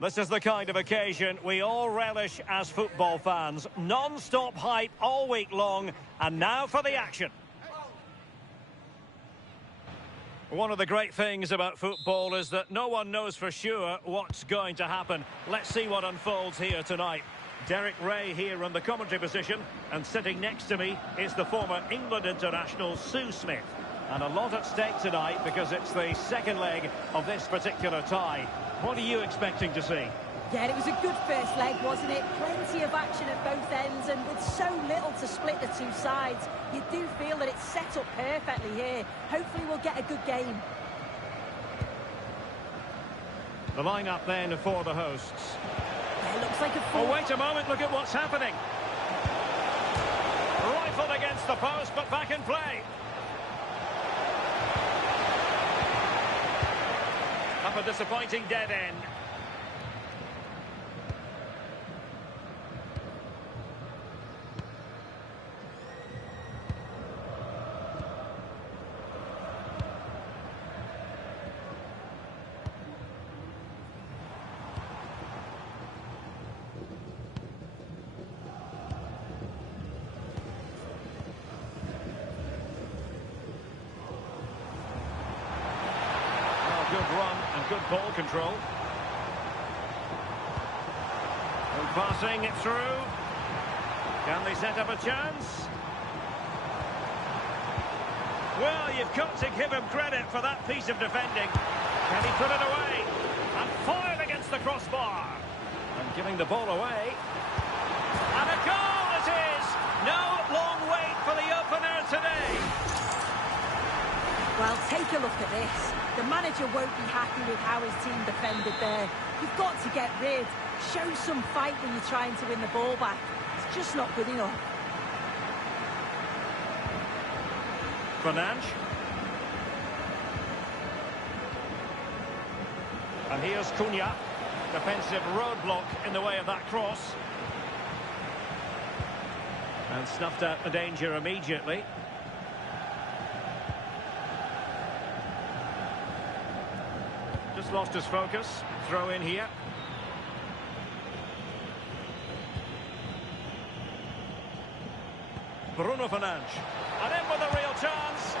This is the kind of occasion we all relish as football fans. Non-stop hype all week long, and now for the action. One of the great things about football is that no one knows for sure what's going to happen. Let's see what unfolds here tonight. Derek Ray here in the commentary position, and sitting next to me is the former England international Sue Smith. And a lot at stake tonight because it's the second leg of this particular tie. What are you expecting to see? Yeah, it was a good first leg, wasn't it? Plenty of action at both ends, and with so little to split the two sides, you do feel that it's set up perfectly here. Hopefully we'll get a good game. The lineup then for the hosts. Yeah, looks like a Oh, wait a moment, look at what's happening. Rifled against the post, but back in play. Up a disappointing dead end. Good run and good ball control. And passing it through. Can they set up a chance? Well, you've got to give him credit for that piece of defending. Can he put it away? And foiled against the crossbar. And giving the ball away. And a goal it is! No long wait for the opener today. Well, take a look at this. The manager won't be happy with how his team defended there. You've got to get rid. Show some fight when you're trying to win the ball back. It's just not good enough. Fernandes. And here's Cunha. Defensive roadblock in the way of that cross. And snuffed out the danger immediately. Just lost his focus. Throw in here. Bruno Fernandes. And in with a real chance.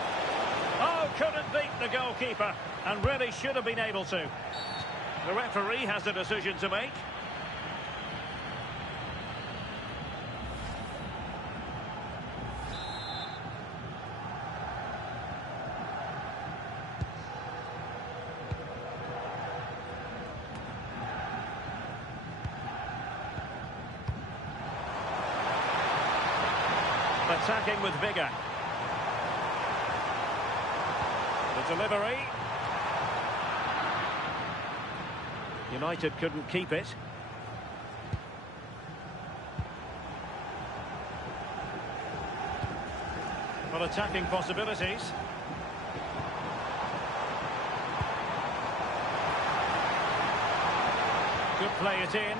Oh, couldn't beat the goalkeeper. And really should have been able to. The referee has a decision to make. Attacking with vigour. The delivery. United couldn't keep it. But attacking possibilities. Could play it in.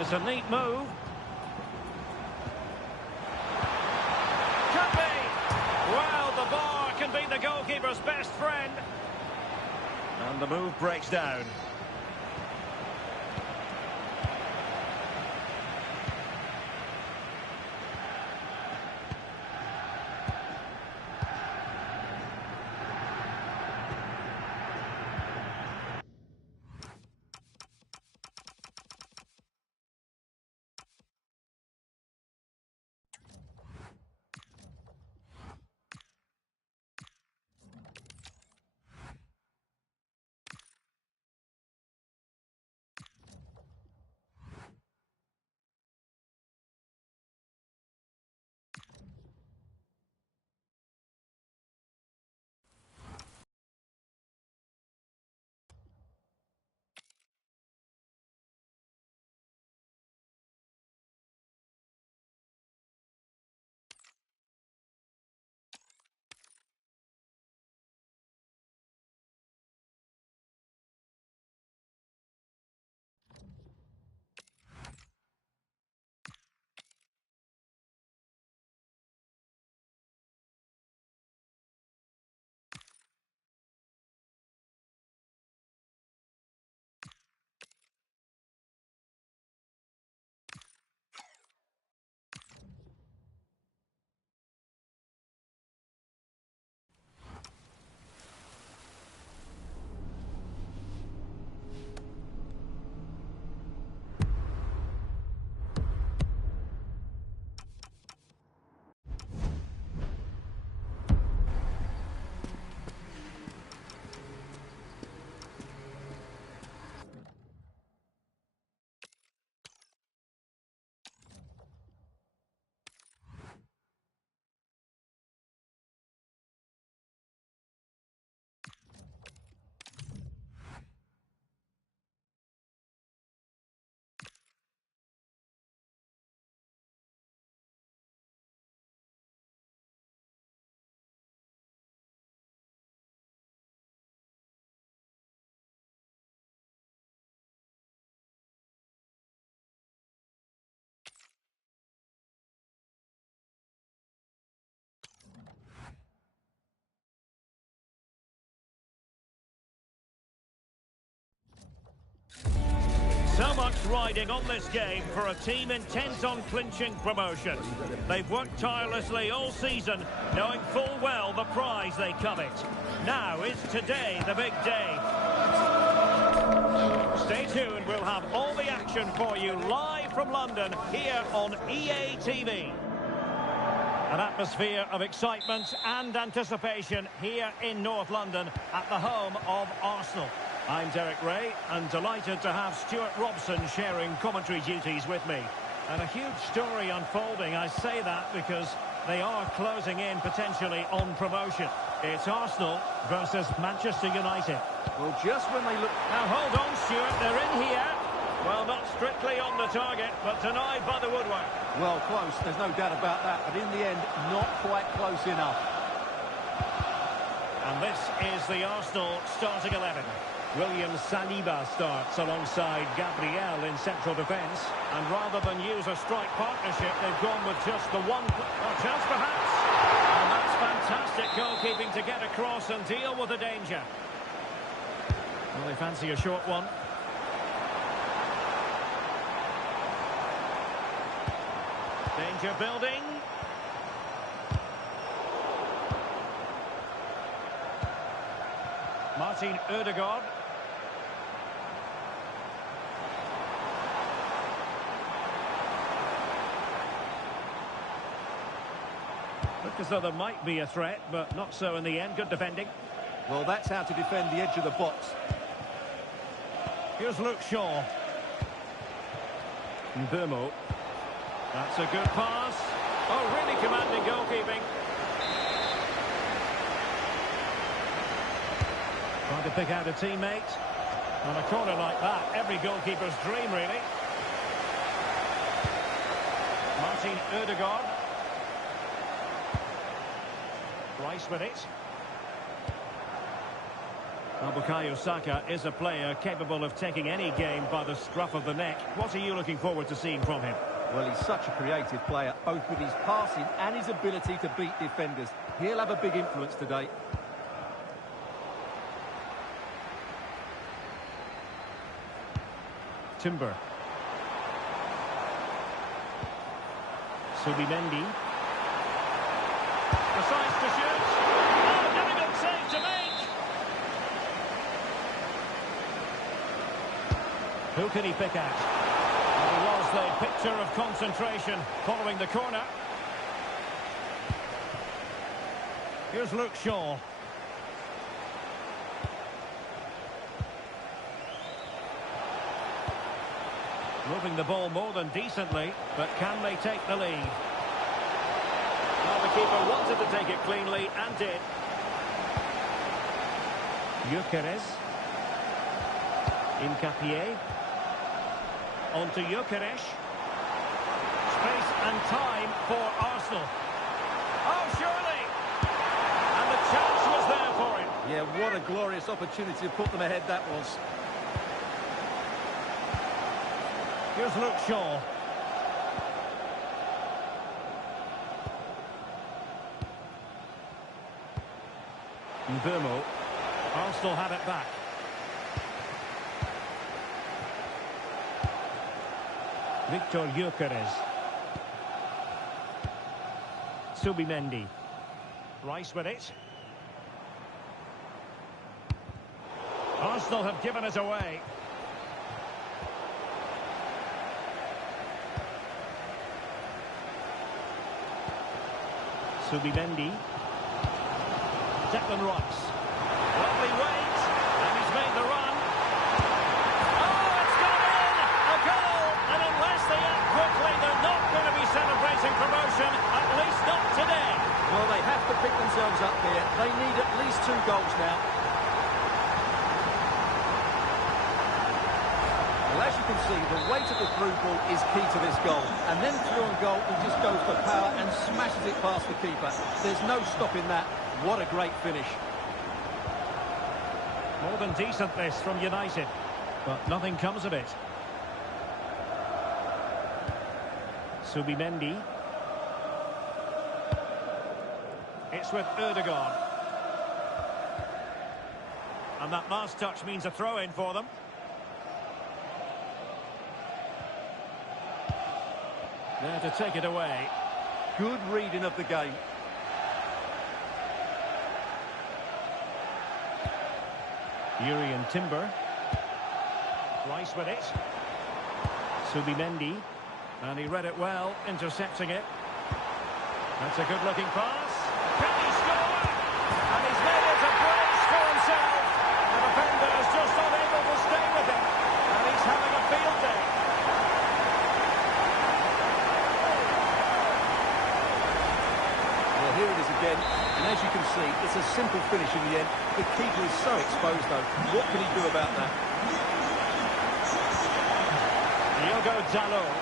It's a neat move. Well, the bar can be the goalkeeper's best friend. And the move breaks down. So much riding on this game for a team intent on clinching promotion. They've worked tirelessly all season, knowing full well the prize they covet. Now is today the big day. Stay tuned, we'll have all the action for you live from London here on EA TV. An atmosphere of excitement and anticipation here in North London at the home of Arsenal. I'm Derek Ray and delighted to have Stuart Robson sharing commentary duties with me. And a huge story unfolding. I say that because they are closing in potentially on promotion. It's Arsenal versus Manchester United. Well, just when they look... Now hold on, Stuart, they're in here. Well, not strictly on the target, but denied by the woodwork. Well, close, there's no doubt about that, but in the end, not quite close enough. And this is the Arsenal starting 11. William Saliba starts alongside Gabriel in central defence. And rather than use a strike partnership, they've gone with just the one chance perhaps. And that's fantastic goalkeeping to get across and deal with the danger. Well, they fancy a short one. Danger building. Martin Ødegaard. Look as though there might be a threat, but not so in the end. Good defending. Well, that's how to defend the edge of the box. Here's Luke Shaw. Mbeumo. That's a good pass. Oh, really commanding goalkeeping. Trying to pick out a teammate. On a corner like that, every goalkeeper's dream, really. Martin Ødegaard. Rice with it. Well, Bukayo Saka is a player capable of taking any game by the scruff of the neck. What are you looking forward to seeing from him? Well, he's such a creative player, both with his passing and his ability to beat defenders. He'll have a big influence today. Timber. Subimendi. Decides to shoot. Oh, difficult save to make. Who can he pick out? Well, it was the picture of concentration following the corner. Here's Luke Shaw. Moving the ball more than decently, but can they take the lead? Well, the keeper wanted to take it cleanly and did. Gyökeres. Incapié. On to Gyökeres. Space and time for Arsenal. Oh, surely! And the chance was there for him. Yeah, what a glorious opportunity to put them ahead that was. Here's Luke Shaw. Mbeumo. Arsenal have it back. Victor Gyökeres. Subimendi. Rice with it. Arsenal have given us away. Subimendi. Declan Rice. Lovely weight, and he's made the run. Oh, it's gone in! A goal! And unless they act quickly, they're not going to be celebrating promotion, at least not today. Well, they have to pick themselves up here. They need at least 2 goals now. Well, as you can see, the weight of the through ball is key to this goal. And then through on goal, he just goes for power and smashes it past the keeper. There's no stopping that. What a great finish. More than decent this from United, but nothing comes of it. Subimendi. It's with Ødegaard. And that last touch means a throw-in for them. There to take it away. Good reading of the game. Yuri and Timber. Rice with it. Subimendi. And he read it well, intercepting it. That's a good-looking pass. Can he score? And he's made it a brace for himself. The defender is just unable to stay with him. And he's having a field day. Well, here it is again. And as you can see, it's a simple finish in the end. The keeper is so exposed, though. What can he do about that? Diogo Dalot.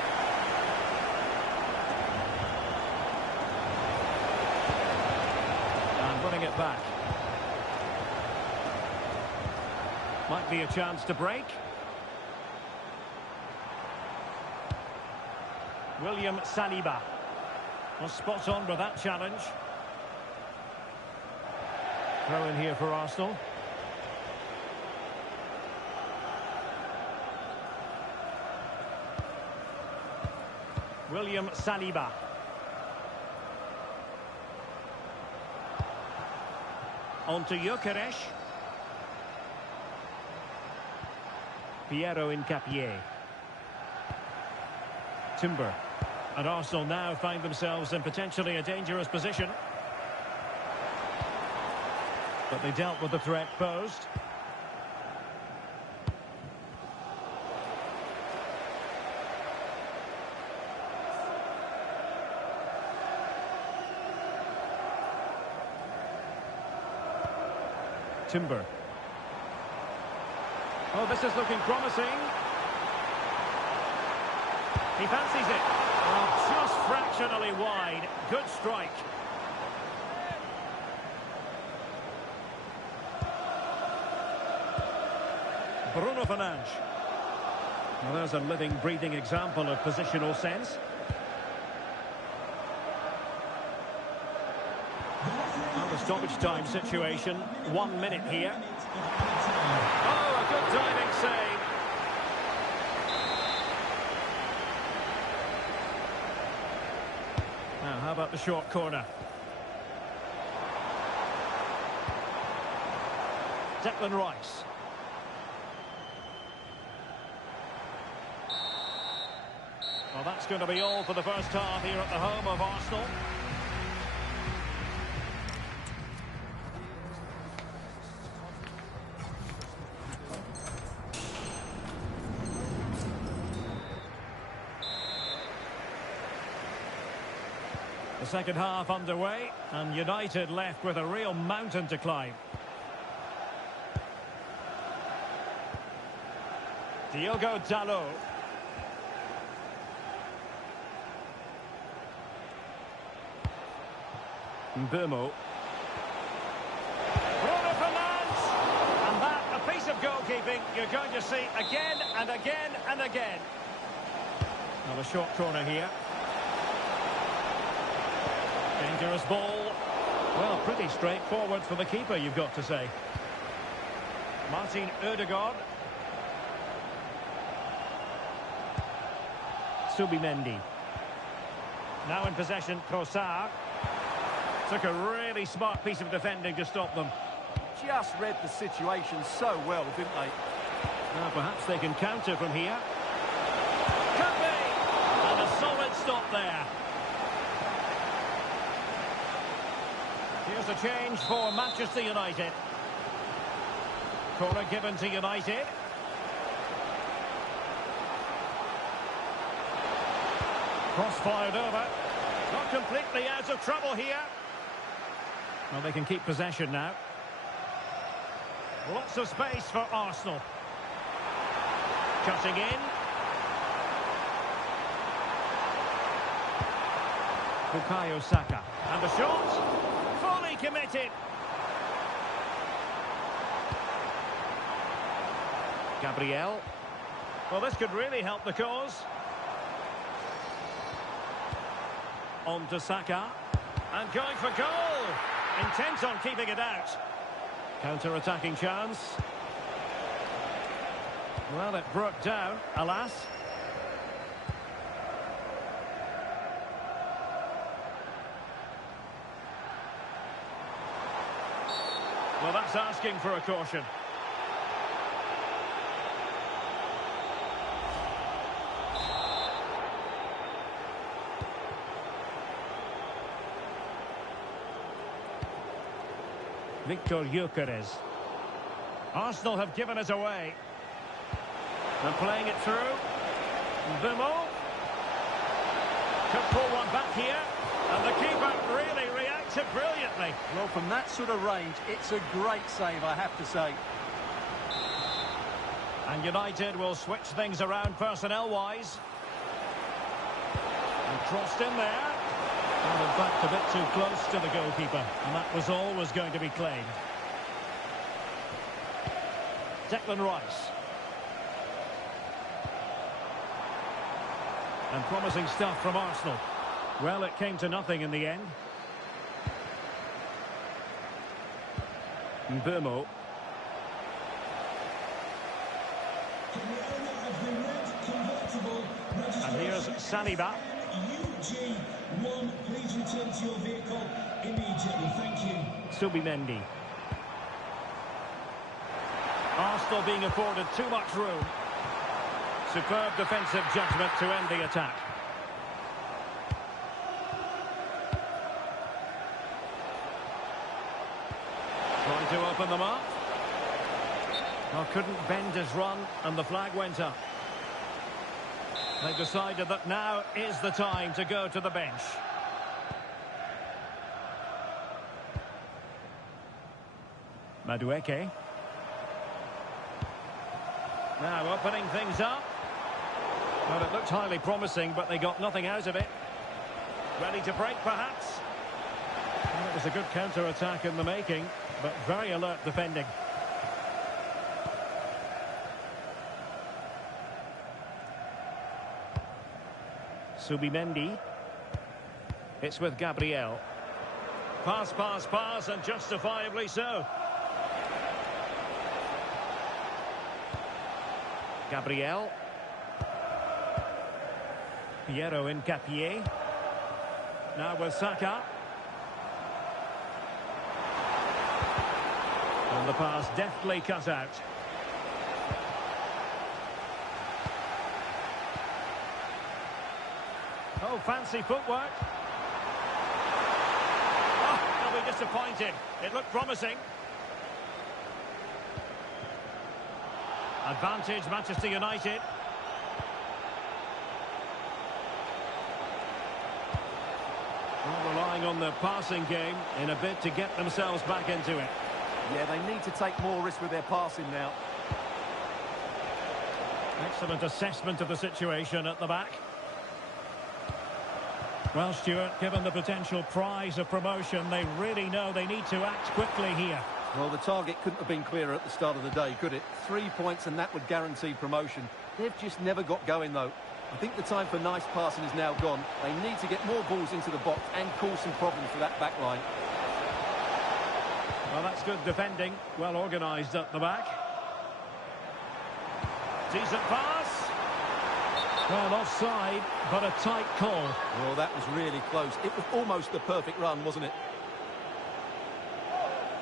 And running it back. Might be a chance to break. William Saliba. Was spot on with that challenge. Throw in here for Arsenal. William Saliba. On to Gyökeres. Piero Incapié. Timber. And Arsenal now find themselves in potentially a dangerous position. But they dealt with the threat posed. Timber. Oh, this is looking promising. He fancies it. Oh, just fractionally wide. Good strike. Bruno Fernandes. Well, there's a living, breathing example of positional sense. Well, the stoppage time situation. 1 minute here. Oh, a good diving save. Now, how about the short corner? Declan Rice. Well, that's going to be all for the first half here at the home of Arsenal. The second half underway, and United left with a real mountain to climb. Diogo Dalot. Mbeumo. Bruno Fernandes! And that, a piece of goalkeeping you're going to see again and again and again. Now a short corner here. Dangerous ball. Well, pretty straightforward for the keeper, you've got to say. Martin Ødegaard. Subimendi. Now in possession, Trossard. Took a really smart piece of defending to stop them. Just read the situation so well, didn't they? Now perhaps they can counter from here. Could be! And a solid stop there. Here's a change for Manchester United. Corner given to United. Cross fired over. Not completely out of trouble here. Well, they can keep possession now. Lots of space for Arsenal. Cutting in. Bukayo Saka. And the shot. Fully committed. Gabriel. Well, this could really help the cause. On to Saka. And going for goal. Intent on keeping it out. Counter-attacking chance. Well, it broke down, alas. Well, that's asking for a caution. Victor Gyökeres. Arsenal have given us away. And playing it through. Bumo. Could pull one back here. And the keeper really reacted brilliantly. Well, from that sort of range, it's a great save, I have to say. And United will switch things around personnel-wise. And crossed in there. And in fact, a bit too close to the goalkeeper. And that was always going to be claimed. Declan Rice. And promising stuff from Arsenal. Well, it came to nothing in the end. Bumo. And here's Saliba. UG1, please return to your vehicle immediately. Thank you. Subimendi. Arsenal being afforded too much room. Superb defensive judgment to end the attack. Trying to open them up. Well, couldn't bend his run, and the flag went up. They decided that now is the time to go to the bench. Madueke. Now opening things up. Well, it looked highly promising, but they got nothing out of it. Ready to break, perhaps? Well, it was a good counter-attack in the making, but very alert defending. Subimendi. It's with Gabriel. Pass, pass, pass, and justifiably so. Gabriel. Piero Incapié. Now with Saka. And the pass deftly cut out. Oh, fancy footwork. Oh, they'll be disappointed. It looked promising. Advantage, Manchester United. Well, relying on the passing game in a bid to get themselves back into it. Yeah, they need to take more risk with their passing now. Excellent assessment of the situation at the back. Well, Stuart, given the potential prize of promotion, they really know they need to act quickly here. Well, the target couldn't have been clearer at the start of the day, could it? 3 points and that would guarantee promotion. They've just never got going, though. I think the time for nice passing is now gone. They need to get more balls into the box and cause some problems for that back line. Well, that's good defending. Well organised at the back. Decent pass. Well, offside, but a tight call. Well, that was really close. It was almost the perfect run, wasn't it?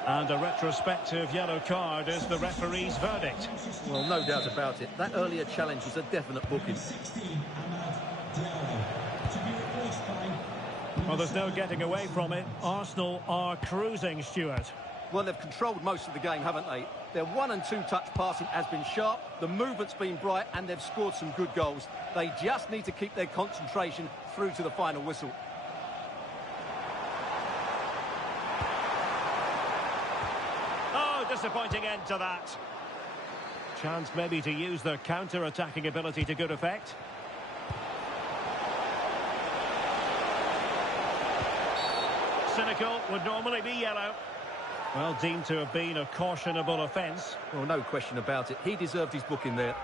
And a retrospective yellow card is the referee's verdict. Well, no doubt about it. That earlier challenge was a definite booking. Well, there's no getting away from it. Arsenal are cruising, Stuart. Well, they've controlled most of the game, haven't they? Their 1- and 2-touch passing has been sharp, the movement's been bright, and they've scored some good goals. They just need to keep their concentration through to the final whistle. Oh, disappointing end to that. Chance maybe to use their counter-attacking ability to good effect. Cynical would normally be yellow. Well, deemed to have been a cautionable offence. Well, no question about it. He deserved his booking there.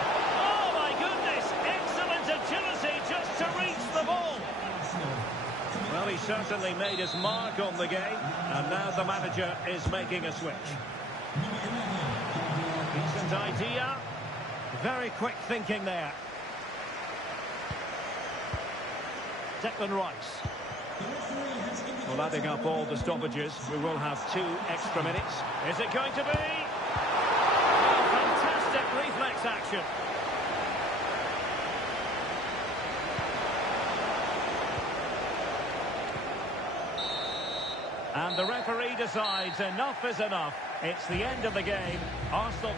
Oh, my goodness! Excellent agility just to reach the ball. Well, he certainly made his mark on the game, and now the manager is making a switch. Decent idea. Very quick thinking there. Declan Rice. Well, adding up all the stoppages, we will have 2 extra minutes. Is it going to be? Oh, fantastic reflex action. And the referee decides enough is enough. It's the end of the game. Arsenal...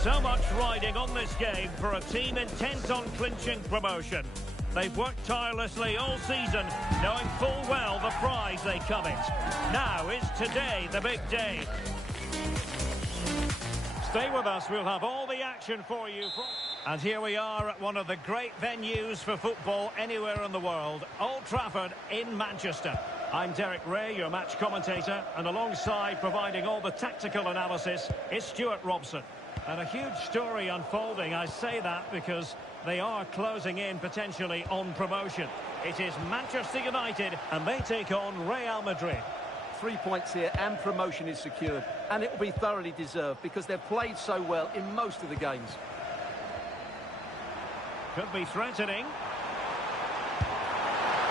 So much riding on this game for a team intent on clinching promotion. They've worked tirelessly all season, knowing full well the prize they covet. Now is today the big day. Stay with us, we'll have all the action for you. And here we are at one of the great venues for football anywhere in the world, Old Trafford in Manchester. I'm Derek Ray, your match commentator, and alongside providing all the tactical analysis is Stuart Robson. And a huge story unfolding. I say that because they are closing in potentially on promotion. It is Manchester United and they take on Real Madrid. 3 points here and promotion is secured. And it will be thoroughly deserved because they've played so well in most of the games. Could be threatening.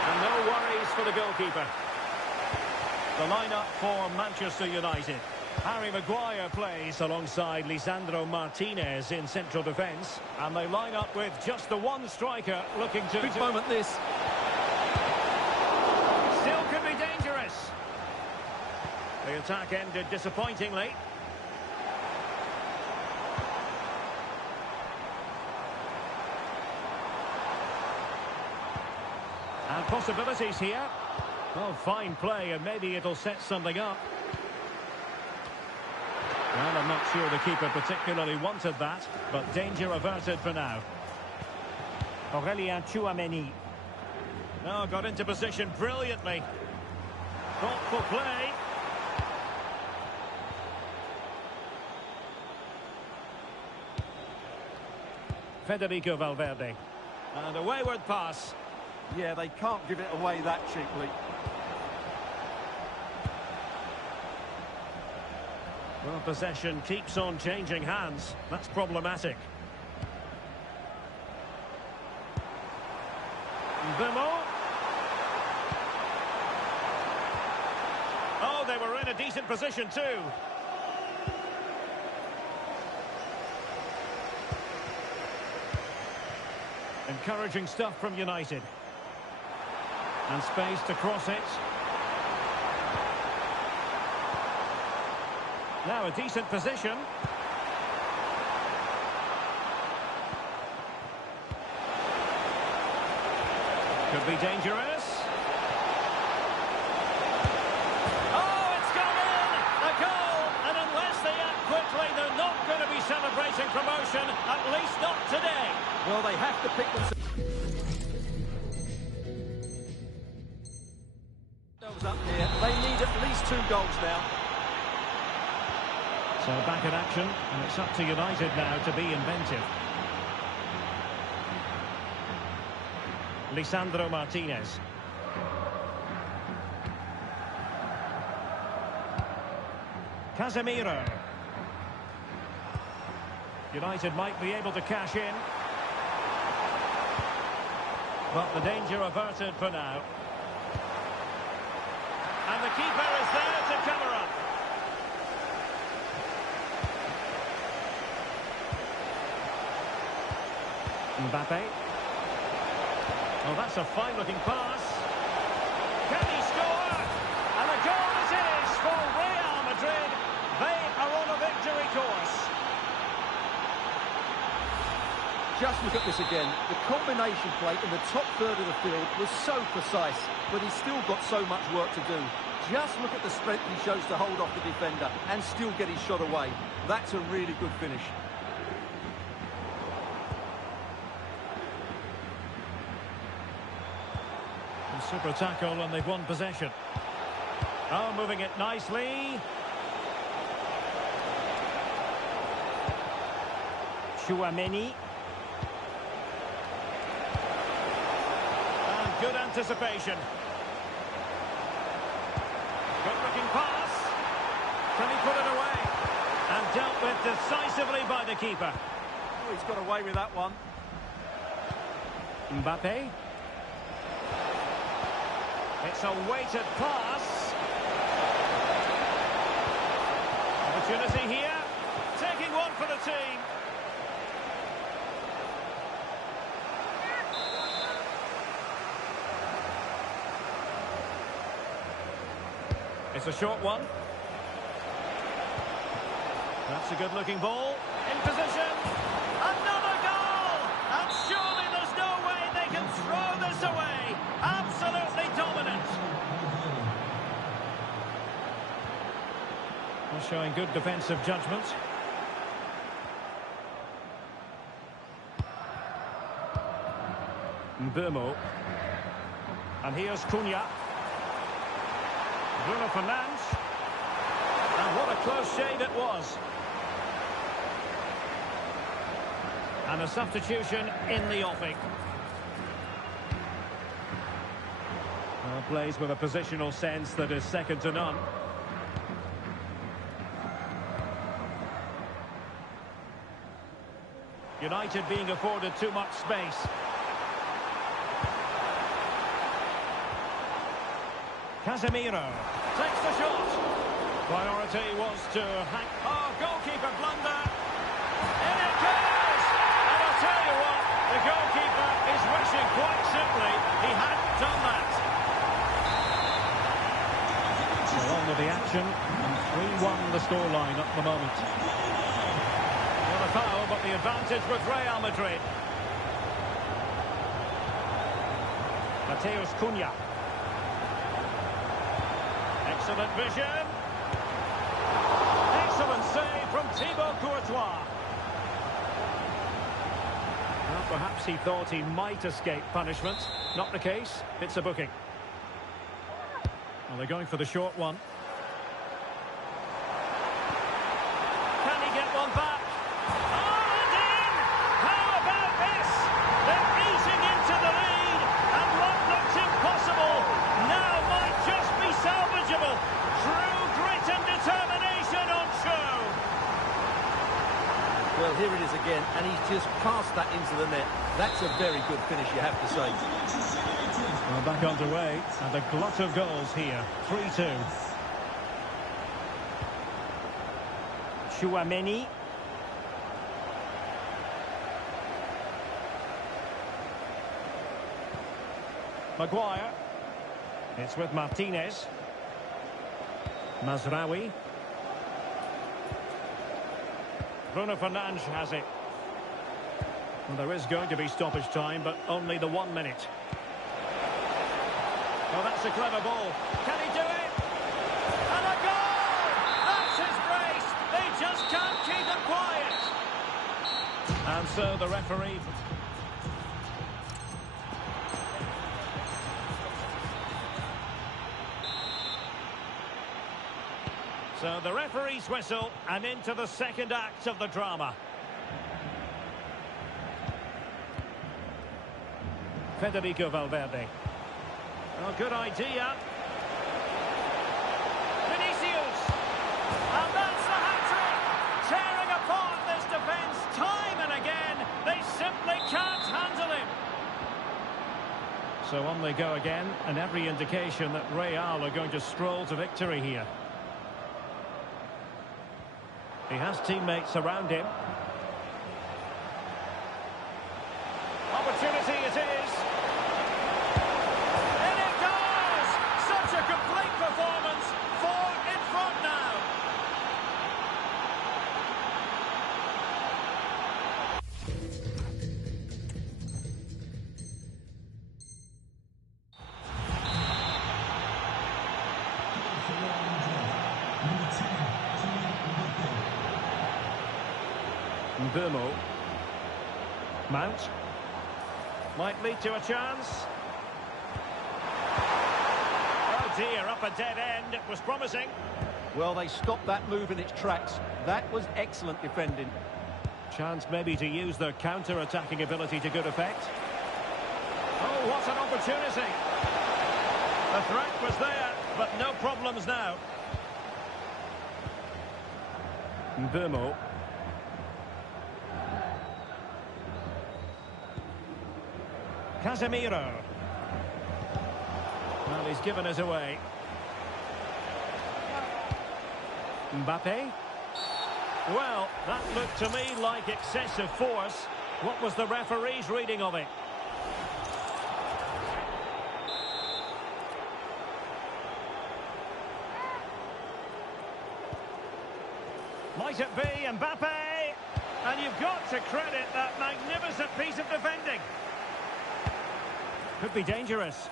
And no worries for the goalkeeper. The lineup for Manchester United. Harry Maguire plays alongside Lisandro Martinez in central defence. And they line up with just the one striker looking to... Big moment this. Still could be dangerous. The attack ended disappointingly. And possibilities here. Oh, fine play, and maybe it'll set something up. Well, I'm not sure the keeper particularly wanted that, but danger averted for now. Aurelien Tchouameni. Oh, got into position brilliantly. Thoughtful play. Federico Valverde. And a wayward pass. Yeah, they can't give it away that cheaply. Well, possession keeps on changing hands. That's problematic. Bimo. Oh, they were in a decent position too. Encouraging stuff from United. And space to cross it. Now a decent position. Could be dangerous. Oh, it's gone in! A goal! And unless they act quickly, they're not going to be celebrating promotion, at least not today. Well, they have to pick themselves up here. They need at least 2 goals now. So back in action, and it's up to United now to be inventive. Lisandro Martinez. Casemiro. United might be able to cash in. But the danger averted for now. And the keeper is there to cover up. Mbappe. Oh, that's a fine-looking pass. Can he score? And a goal it is for Real Madrid. They are on a victory course. Just look at this again. The combination play in the top third of the field was so precise, but he's still got so much work to do. Just look at the strength he shows to hold off the defender and still get his shot away. That's a really good finish. Super tackle, and they've won possession. Oh, moving it nicely. Tchouaméni. And good anticipation. Good looking pass. Can he put it away? And dealt with decisively by the keeper. Oh, he's got away with that one. Mbappe. It's a weighted pass. Opportunity here. Taking one for the team. It's a short one. That's a good-looking ball. In position. Another goal! And surely there's no way they can throw this away. Absolutely dominant. Well, showing good defensive judgment. Mbeumo. And here's Cunha. Bruno Fernandes. And what a close shave it was. And a substitution in the offing. Well, plays with a positional sense that is second to none. United being afforded too much space. Casemiro takes the shot. Priority was to hang. Oh, goalkeeper blunder. In it goes! And I'll tell you what, the goalkeeper is wishing quite simply he hadn't done that. So on with the action. 3-1 the scoreline at the moment. Not a foul, but the advantage with Real Madrid. Mateus Cunha. Excellent vision. Excellent save from Thibaut Courtois. Well, perhaps he thought he might escape punishment. Not the case. It's a booking. Well, they're going for the short one. Can he get one back? Oh, and in! How about this? They're easing into the lead, and what looked impossible now might just be salvageable. True grit and determination on show. Well, here it is again, and he's just passed that into the net. That's a very good finish, you have to say. Well, back underway, and a glut of goals here. 3-2. Tchouaméni. Maguire. It's with Martinez. Mazraoui. Bruno Fernandes has it. Well, there is going to be stoppage time, but only the 1 minute. Well, that's a clever ball. Can he do it? And a goal! That's his brace. They just can't keep him quiet. And so the referee... So the referee's whistle, and into the second act of the drama. Federico Valverde. Well, good idea. Vinicius. And that's the hat-trick. Tearing apart this defence time and again. They simply can't handle him. So on they go again, and every indication that Real are going to stroll to victory here. He has teammates around him. Opportunity it is. And it goes! Such a complete performance. 4 in front now. Burmo. Mount. Might lead to a chance. Oh dear, up a dead end. It was promising. Well, they stopped that move in its tracks. That was excellent defending. Chance maybe to use their counter-attacking ability to good effect. Oh, what an opportunity. The threat was there, but no problems now. Burmo. Casemiro. Well, he's given us away. Mbappe. Well, that looked to me like excessive force. What was the referee's reading of it? Might it be Mbappe? And you've got to credit that magnificent piece of defending. Could be dangerous.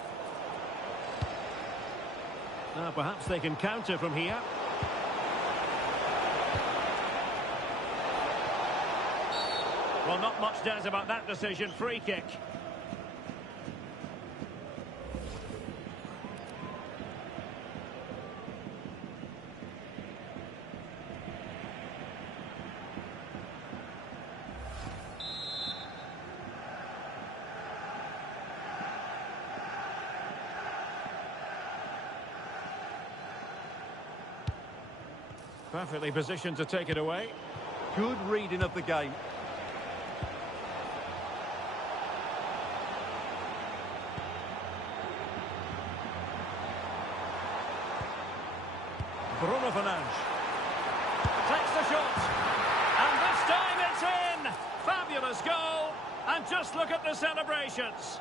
Now, perhaps they can counter from here. Well, not much doubt about that decision. Free kick. Perfectly positioned to take it away. Good reading of the game. Bruno Fernandes takes the shot, and this time it's in. Fabulous goal, and just look at the celebrations.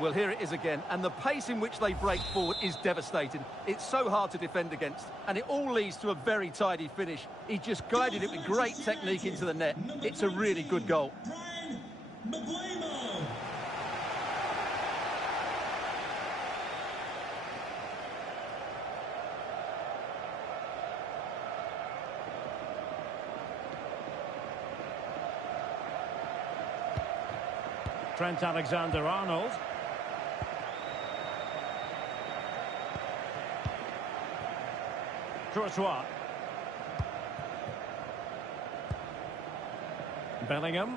Well, here it is again, and the pace in which they break forward is devastating. It's so hard to defend against, and it all leads to a very tidy finish. He just guided it with great technique into the net. It's a really good goal. Trent Alexander-Arnold. Courtois. Bellingham.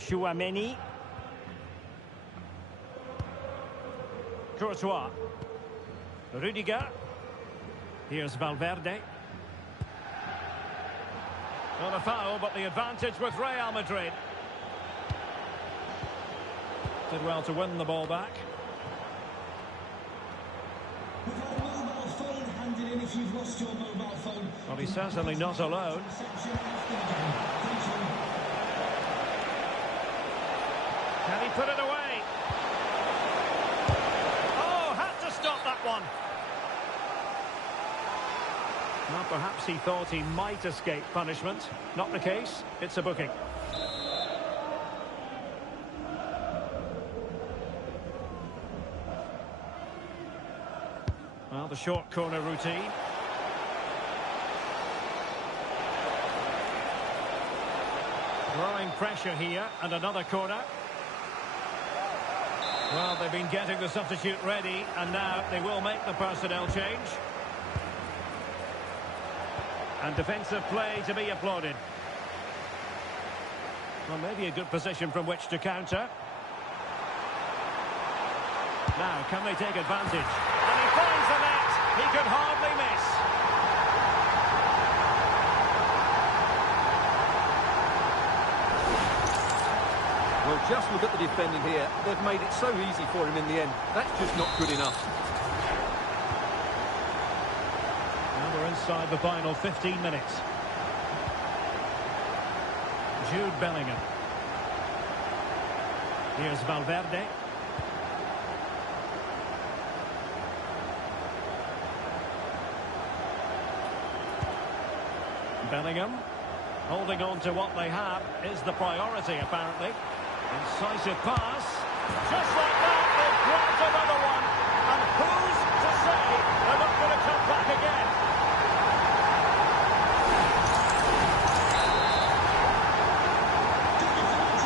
Chouameni. Courtois. Rudiger. Here's Valverde. Not a foul, but the advantage with Real Madrid. Did well to win the ball back. We've had a mobile phone handed in if you've lost your mobile phone. Well, he's certainly not alone. Can he put it away? Oh, had to stop that one. Well, perhaps he thought he might escape punishment. Not the case. It's a booking. Well, the short corner routine. Growing pressure here, and another corner. Well, they've been getting the substitute ready, and now they will make the personnel change. And defensive play to be applauded. Well, maybe a good position from which to counter. Now, can they take advantage? And he finds the net. He could hardly miss. Well, just look at the defending here. They've made it so easy for him in the end. That's just not good enough. Now we're inside the final 15 minutes. Jude Bellingham. Here's Valverde. Bellingham, holding on to what they have, is the priority, apparently. Incisive pass. Just like that, they've grabbed another one. And who's to say they're not going to come back again?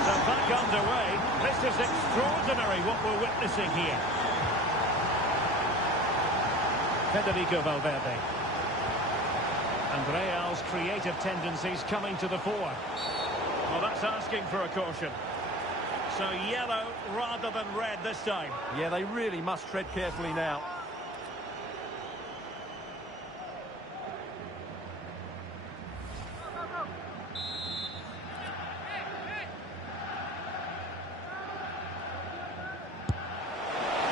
They're back underway. This is extraordinary what we're witnessing here. Federico Valverde. And Real's creative tendencies coming to the fore. Well, that's asking for a caution. So yellow rather than red this time. Yeah, they really must tread carefully now.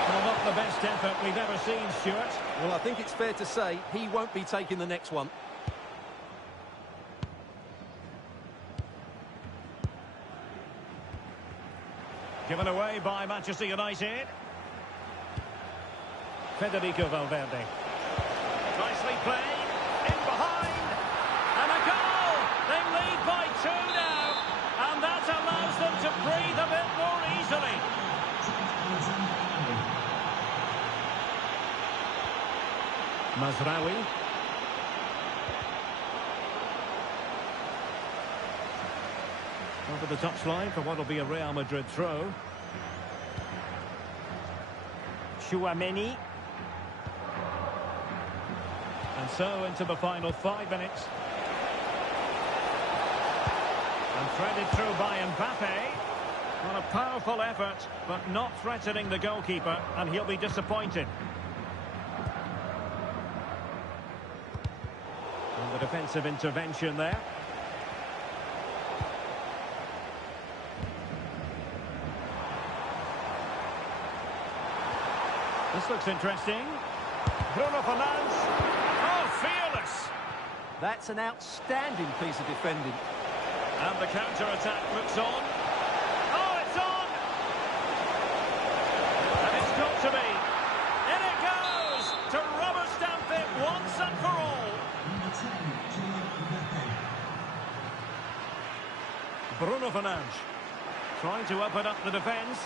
Well, not the best effort we've ever seen, Stuart. Well, I think it's fair to say he won't be taking the next one. Given away by Manchester United. Federico Valverde. Nicely played. In behind. And a goal! They lead by 2 now. And that allows them to breathe a bit more easily. Mazraoui. Over the touchline for what will be a Real Madrid throw. Chouameni. And so into the final 5 minutes. And threaded through by Mbappe. Well, a powerful effort, but not threatening the goalkeeper, and he'll be disappointed. And the defensive intervention there. This looks interesting. Bruno Fernandes. Oh, fearless. That's an outstanding piece of defending. And the counter-attack looks on. Oh, it's on! And it's got to be. In it goes! To rubber stamp it once and for all. Bruno Fernandes. Trying to open up the defence.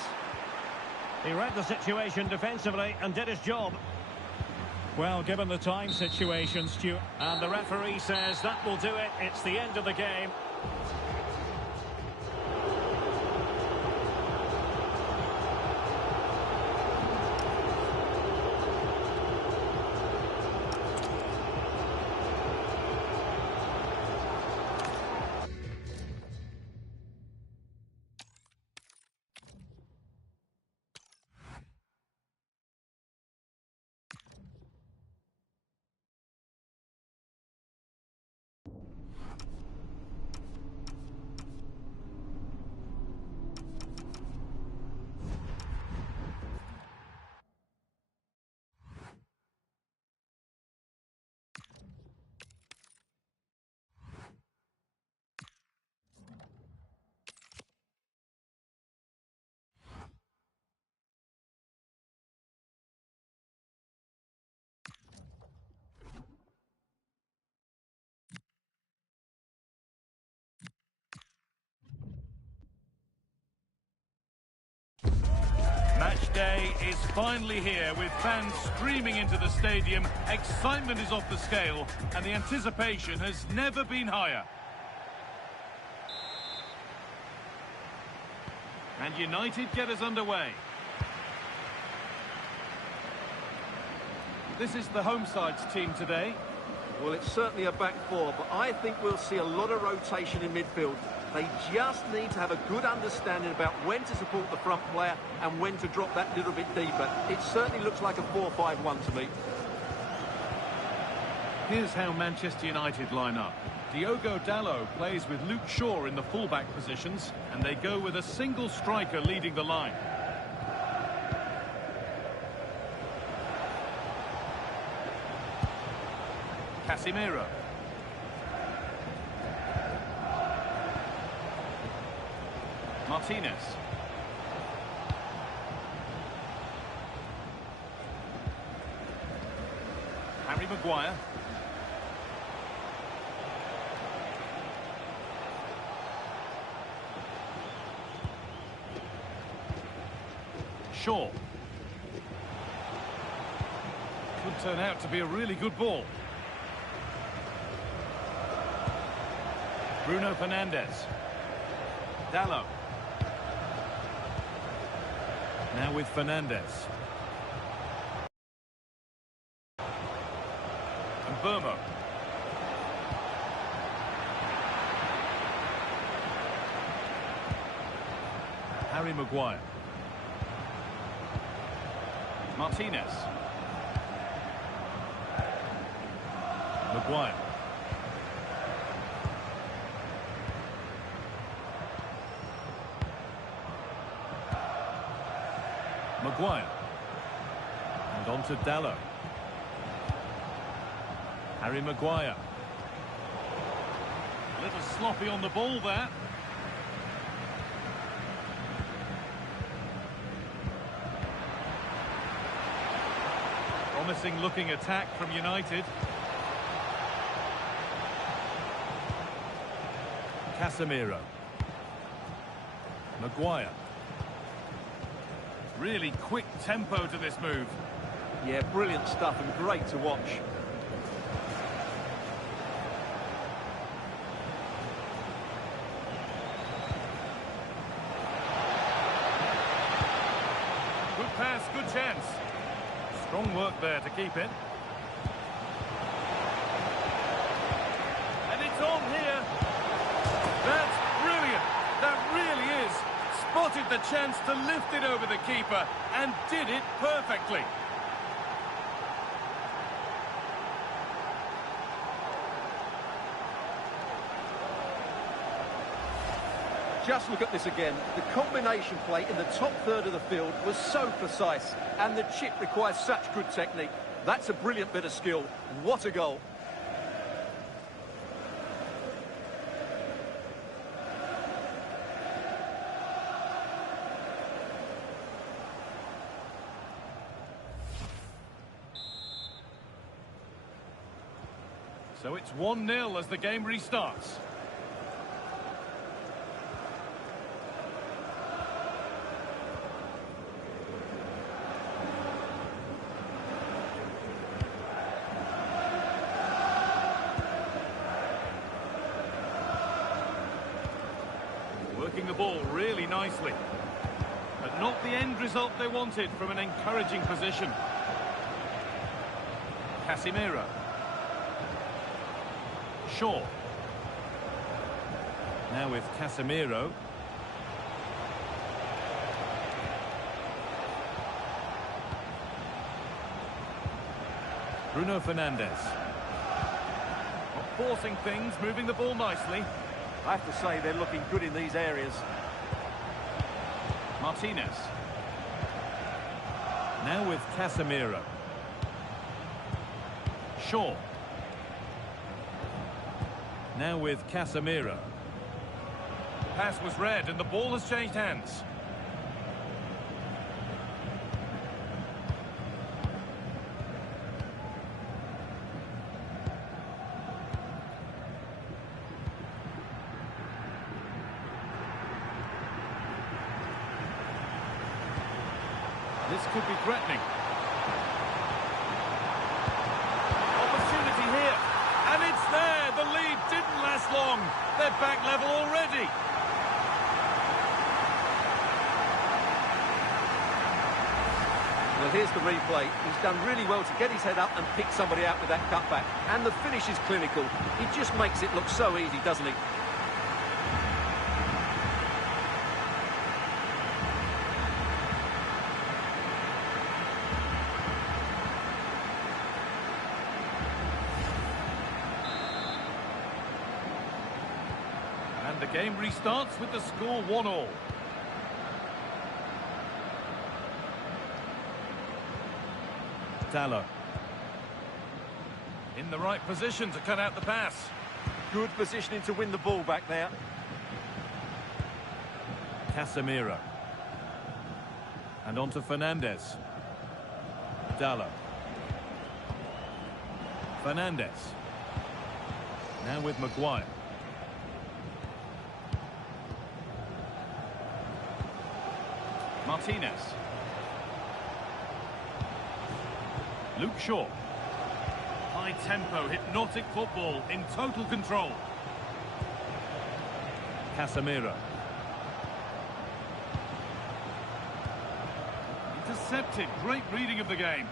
He read the situation defensively and did his job. Well, given the time situation, Stuart, and the referee says that will do it. It's the end of the game. Match day is finally here, with fans streaming into the stadium. Excitement is off the scale, and the anticipation has never been higher. And United get us underway. This is the home side's team today. Well, it's certainly a back four, but I think we'll see a lot of rotation in midfield. They just need to have a good understanding about when to support the front player and when to drop that little bit deeper. It certainly looks like a 4-5-1 to me. Here's how Manchester United line up. Diogo Dalot plays with Luke Shaw in the fullback positions, and they go with a single striker leading the line. Casemiro. Martinez. Harry Maguire. Shaw. Could turn out to be a really good ball. Bruno Fernandes. Dalot. Now with Fernandes. And Burmo. Harry Maguire. Martinez. Maguire. Maguire. And on to Dalot. Harry Maguire. A little sloppy on the ball there. Promising looking attack from United. Casemiro. Maguire. Really quick tempo to this move. Yeah, brilliant stuff and great to watch. Good pass, good chance. Strong work there to keep it. And it's on here. That's brilliant. That really is. Spotted the chance to lift it over the keeper and did it perfectly. Just look at this again. The combination play in the top third of the field was so precise, and the chip requires such good technique. That's a brilliant bit of skill. What a goal. So it's 1-0 as the game restarts. Working the ball really nicely. But not the end result they wanted from an encouraging position. Casemiro. Shaw. Now with Casemiro. Bruno Fernandes. Not forcing things, moving the ball nicely. I have to say they're looking good in these areas. Martinez. Now with Casemiro. Shaw. Now with Casemiro. Pass was read and the ball has changed hands. This could be threatening. Opportunity here. And it's there. The lead didn't last long. They're back level already. Well, here's the replay. He's done really well to get his head up and pick somebody out with that cutback. And the finish is clinical. He just makes it look so easy, doesn't he? And the game restarts with the score 1-1. Dallo. In the right position to cut out the pass. Good positioning to win the ball back there. Casemiro. And on to Fernandez. Dallo. Fernandez. Now with Maguire. Martinez. Luke Shaw. High tempo, hypnotic football in total control. Casemiro. Intercepted, great reading of the game.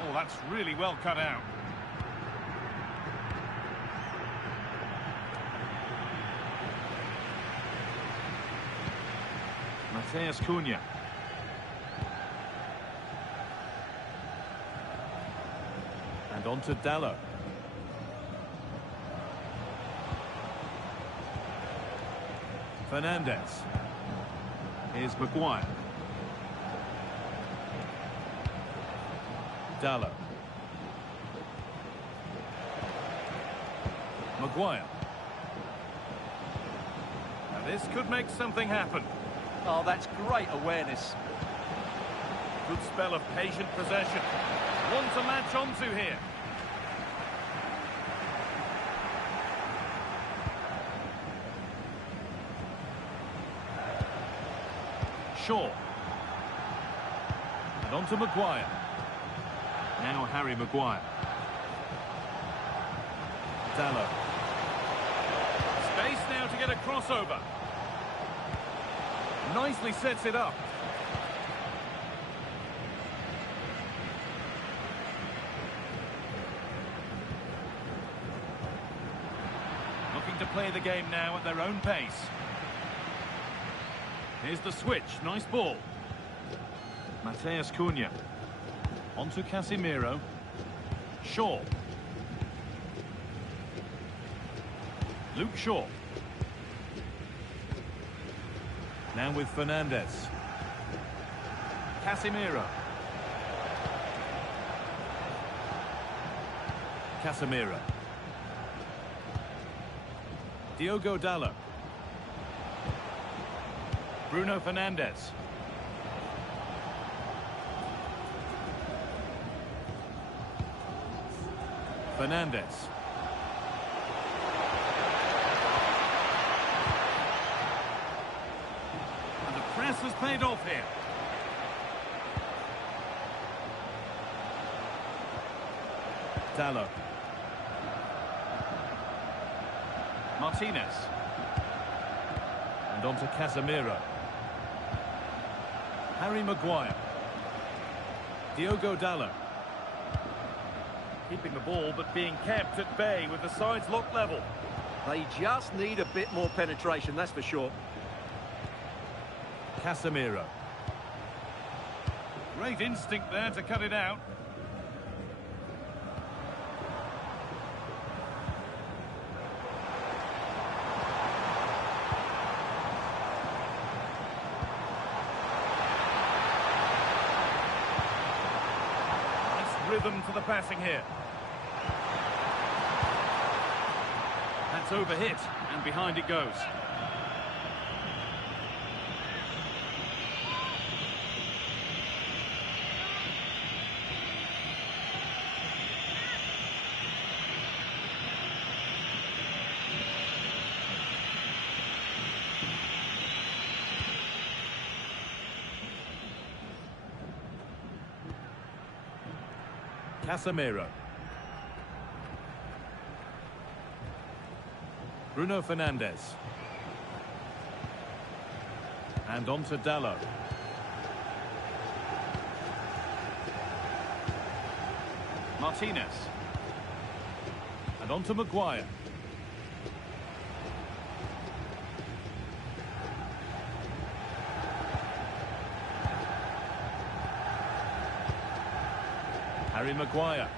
Oh, that's really well cut out. Mateus Cunha. And on to Dallo. Fernandez. Here's Maguire. Dallo. Maguire. Now this could make something happen. Oh, that's great awareness. Good spell of patient possession. One to latch onto here. Shaw. And on to Maguire. Now Harry Maguire. Dallo. Space now to get a crossover. Nicely sets it up. Looking to play the game now at their own pace. Here's the switch. Nice ball. Mateus Cunha. On to Casemiro. Shaw. Luke Shaw. Now with Fernandez. Casemiro. Casemiro. Diogo Dallo. Bruno Fernandes. Fernandez. And the press has paid off here. Dallo. Martinez. And on to Casemiro. Harry Maguire. Diogo Dallo. Keeping the ball but being kept at bay with the sides locked level. They just need a bit more penetration, that's for sure. Casemiro. Great instinct there to cut it out. Nice rhythm to the passing here. That's overhit, and behind it goes. Casemiro. Bruno Fernandes. And on to Dalot. Martinez. And on to Maguire. Harry Maguire.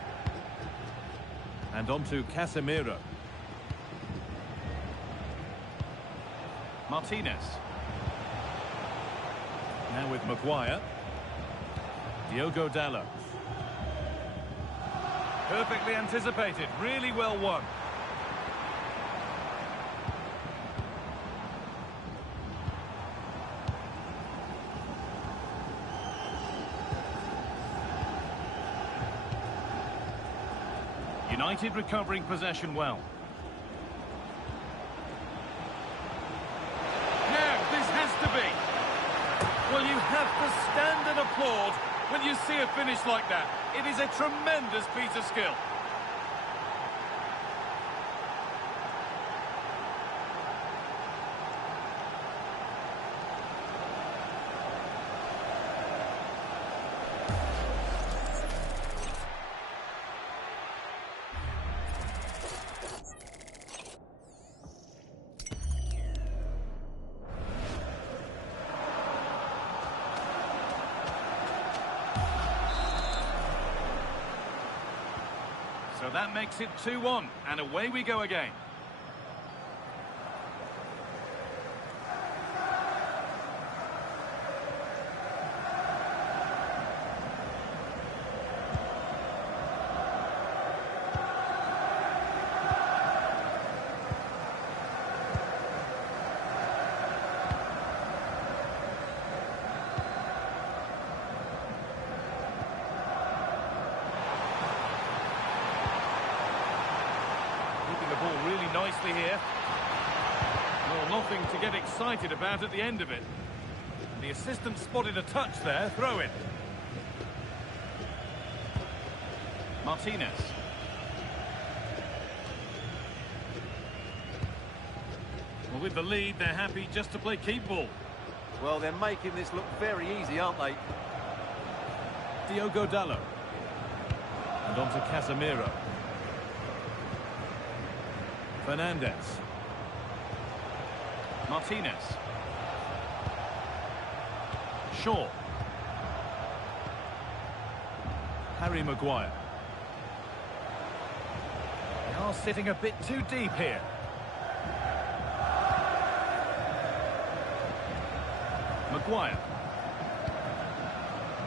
And on to Casemiro. Martinez. Now with Maguire. Diogo Dalot. Perfectly anticipated, really well won. United recovering possession well. Now, this has to be. Well, you have to stand and applaud when you see a finish like that. It is a tremendous piece of skill. So that makes it 2-1, and away we go again. Really nicely here. Well, nothing to get excited about at the end of it. The assistant spotted a touch there. Throw in. Martinez. Well, with the lead, they're happy just to play keep ball. Well, they're making this look very easy, aren't they? Diogo Dalot. And on to Casemiro. Fernandes. Martinez. Shaw. Harry Maguire. They are sitting a bit too deep here. Maguire.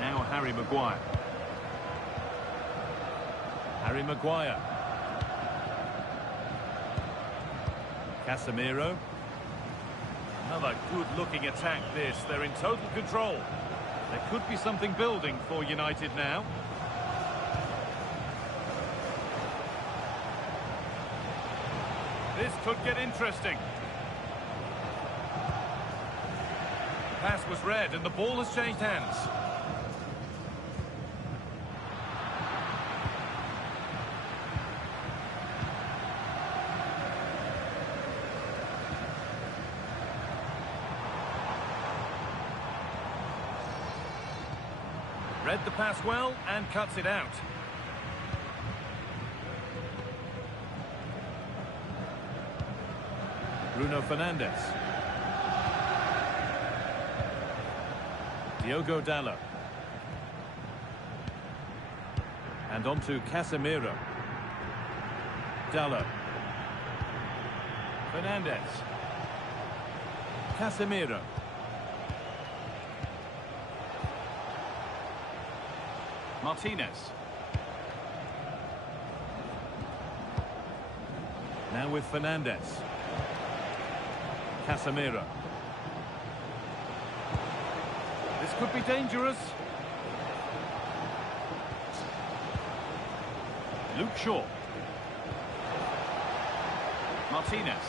Now Harry Maguire. Harry Maguire. Casemiro. Another good-looking attack this. They're in total control. There could be something building for United now. This could get interesting. Pass was read and the ball has changed hands. Read the pass well and cuts it out. Bruno Fernandes. Diogo Dalot. And on to Casemiro. Dalot. Fernandes. Casemiro. Martinez. Now with Fernandes. Casemiro. This could be dangerous. Luke Shaw. Martinez.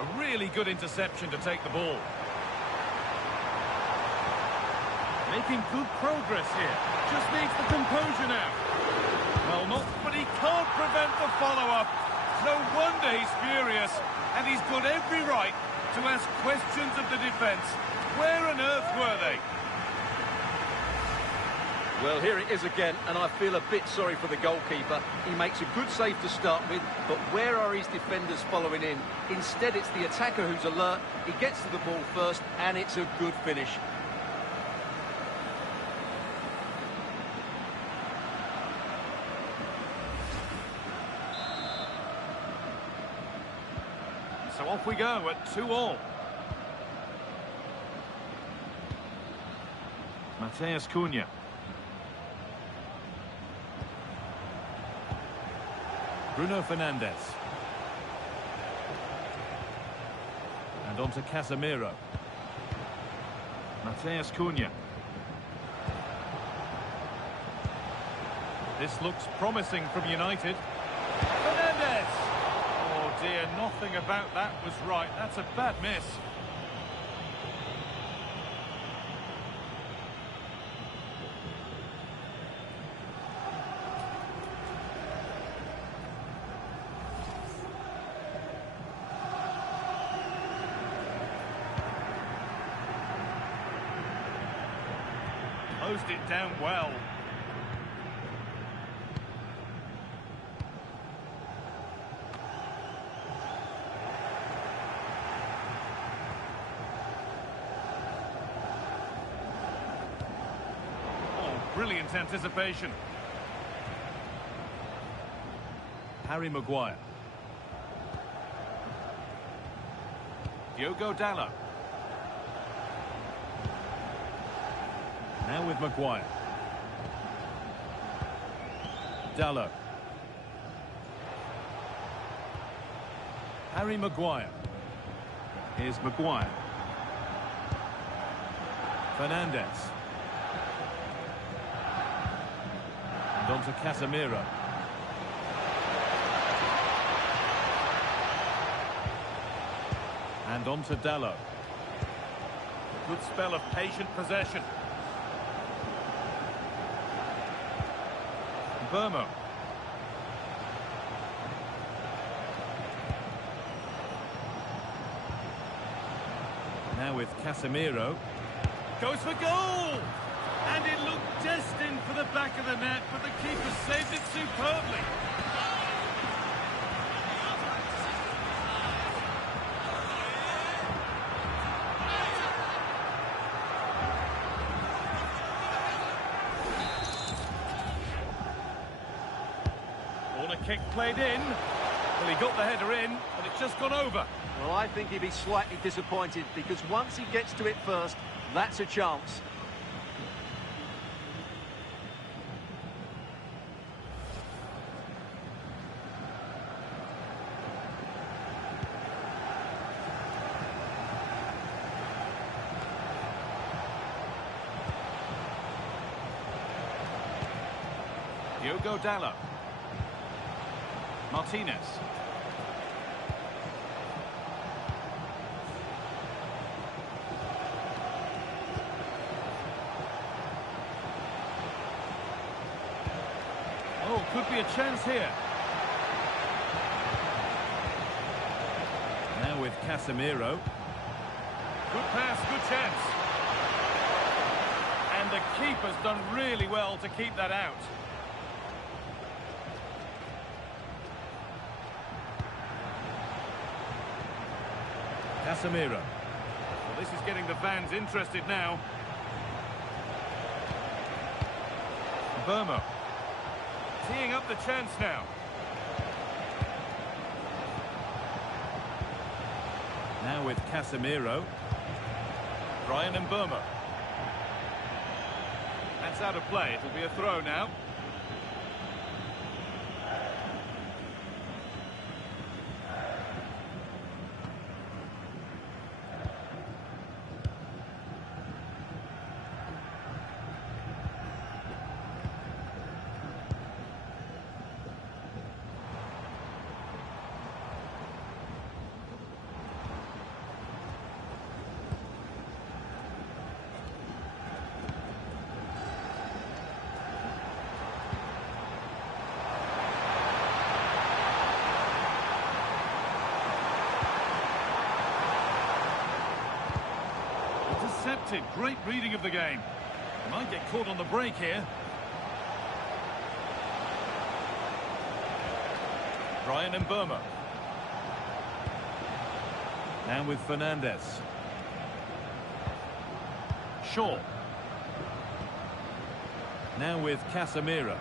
A really good interception to take the ball. Making good progress here. Just needs the composure now. Well, not, but he can't prevent the follow-up. No wonder he's furious. And he's got every right to ask questions of the defence. Where on earth were they? Well, here it is again, and I feel a bit sorry for the goalkeeper. He makes a good save to start with, but where are his defenders following in? Instead, it's the attacker who's alert. He gets to the ball first, and it's a good finish. So off we go at 2-2. Mateus Cunha. Bruno Fernandes. And on to Casemiro. Mateus Cunha. This looks promising from United. Fernandes! Oh dear, nothing about that was right. That's a bad miss. Closed it down well. Oh, brilliant anticipation. Harry Maguire. Diogo Dalot. Now with Maguire. Dalot. Harry Maguire. Here's Maguire. Fernandes. And on to Casemiro. And on to Dalot. Good spell of patient possession. Burmo. Now with Casemiro. Goes for goal! And it looked destined for the back of the net, but the keeper saved it superbly. Kick played in. Well, he got the header in, but it's just gone over. Well, I think he'd be slightly disappointed, because once he gets to it first, that's a chance. Diogo Dalot. Martinez. Oh, could be a chance here. Now with Casemiro. Good pass, good chance. And the keeper's done really well to keep that out. Casemiro. Well, this is getting the fans interested now. Burmo. Teeing up the chance now. Now with Casemiro. Brian and Burmo. That's out of play. It'll be a throw now. spotted. Great reading of the game. They might get caught on the break here. Brian Mbeumo. Now with Fernandez. Shaw. Now with Casemiro.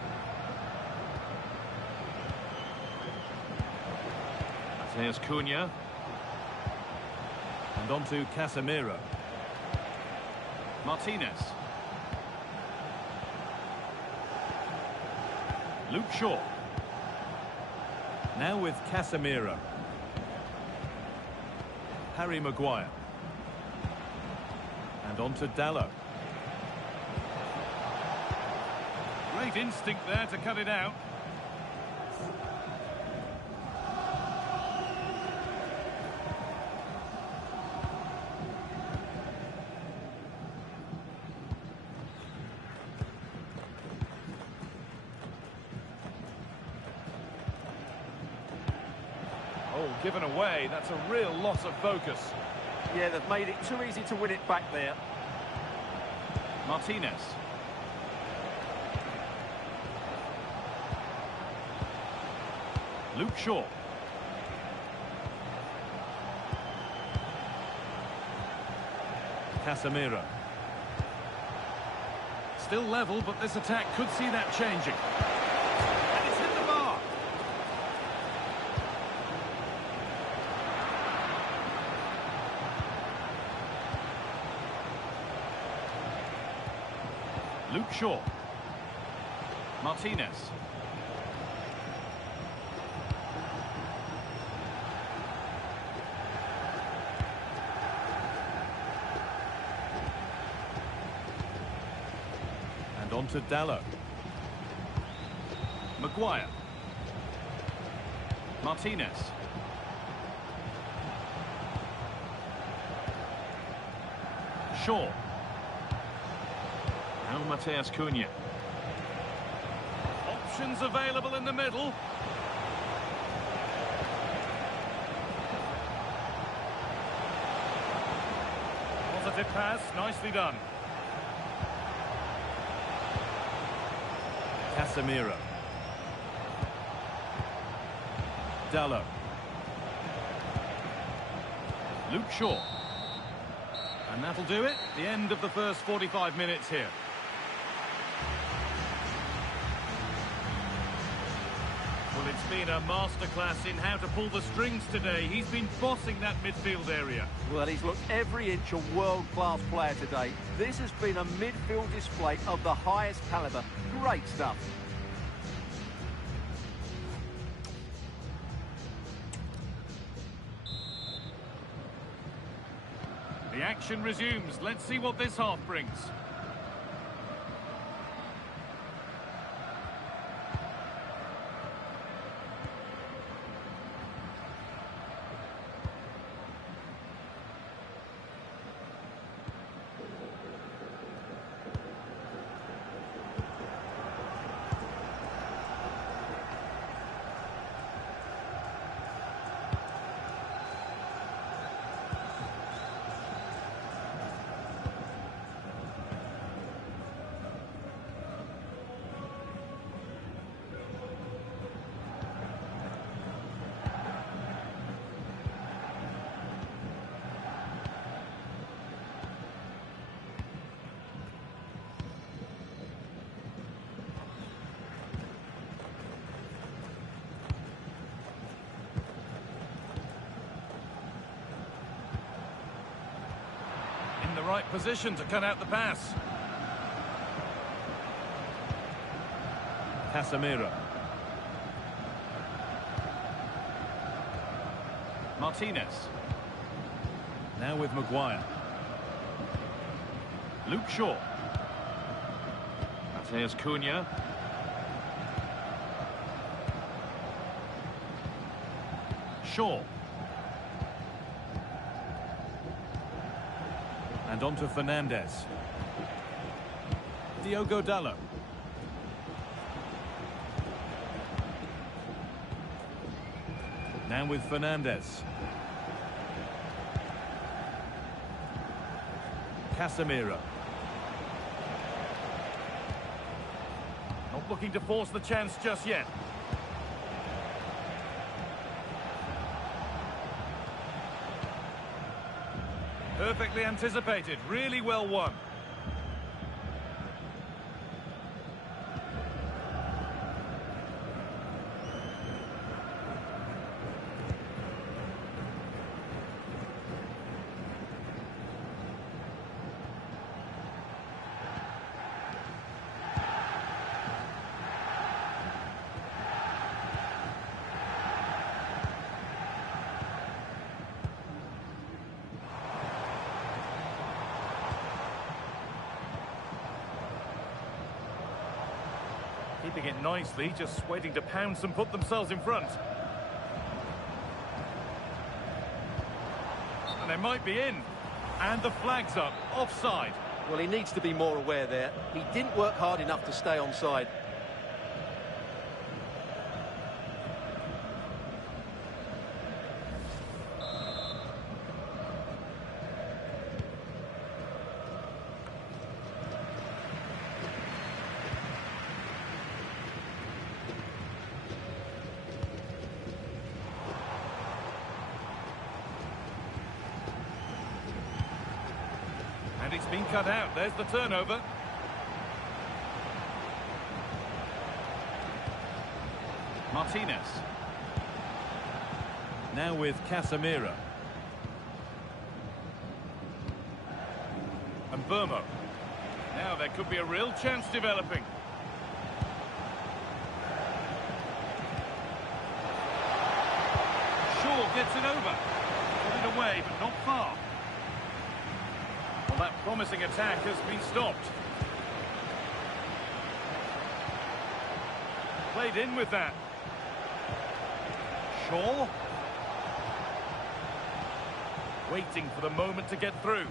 There's Cunha. And on to Casemiro. Martinez. Luke Shaw. Now with Casemiro. Harry Maguire. And on to Dalot. Great instinct there to cut it out. Given away, that's a real loss of focus. Yeah, they've made it too easy to win it back there. Martinez. Luke Shaw. Casemiro. Still level, but this attack could see that changing. And it's hit the bar. Luke Shaw. Martinez. And on to Dalot. Maguire. Martinez. Shaw. Now Mateus Cunha. Options available in the middle. Positive pass, nicely done. Casemiro. Dalot. Luke Shaw. And that'll do it. The end of the first 45 minutes here. Well, it's been a masterclass in how to pull the strings today. He's been bossing that midfield area. Well, he's looked every inch a world-class player today. This has been a midfield display of the highest calibre. Great stuff. The action resumes. Let's see what this half brings. Right position to cut out the pass. Casemiro. Martinez. Now with Maguire. Luke Shaw. Mateus Cunha. Shaw. And on to Fernandez. Diogo Dalot. Now with Fernandez. Casemiro. Not looking to force the chance just yet. Perfectly anticipated, really well won. Keeping it nicely, just waiting to pounce and put themselves in front. And they might be in. And the flag's up, offside. Well, he needs to be more aware there. He didn't work hard enough to stay onside. And it's been cut out. There's the turnover. Martinez. Now with Casemiro. And Burmo. Now there could be a real chance developing. Shaw gets it over. Put it away, but not far. Well, that promising attack has been stopped. Played in with that. Shaw. Waiting for the moment to get through.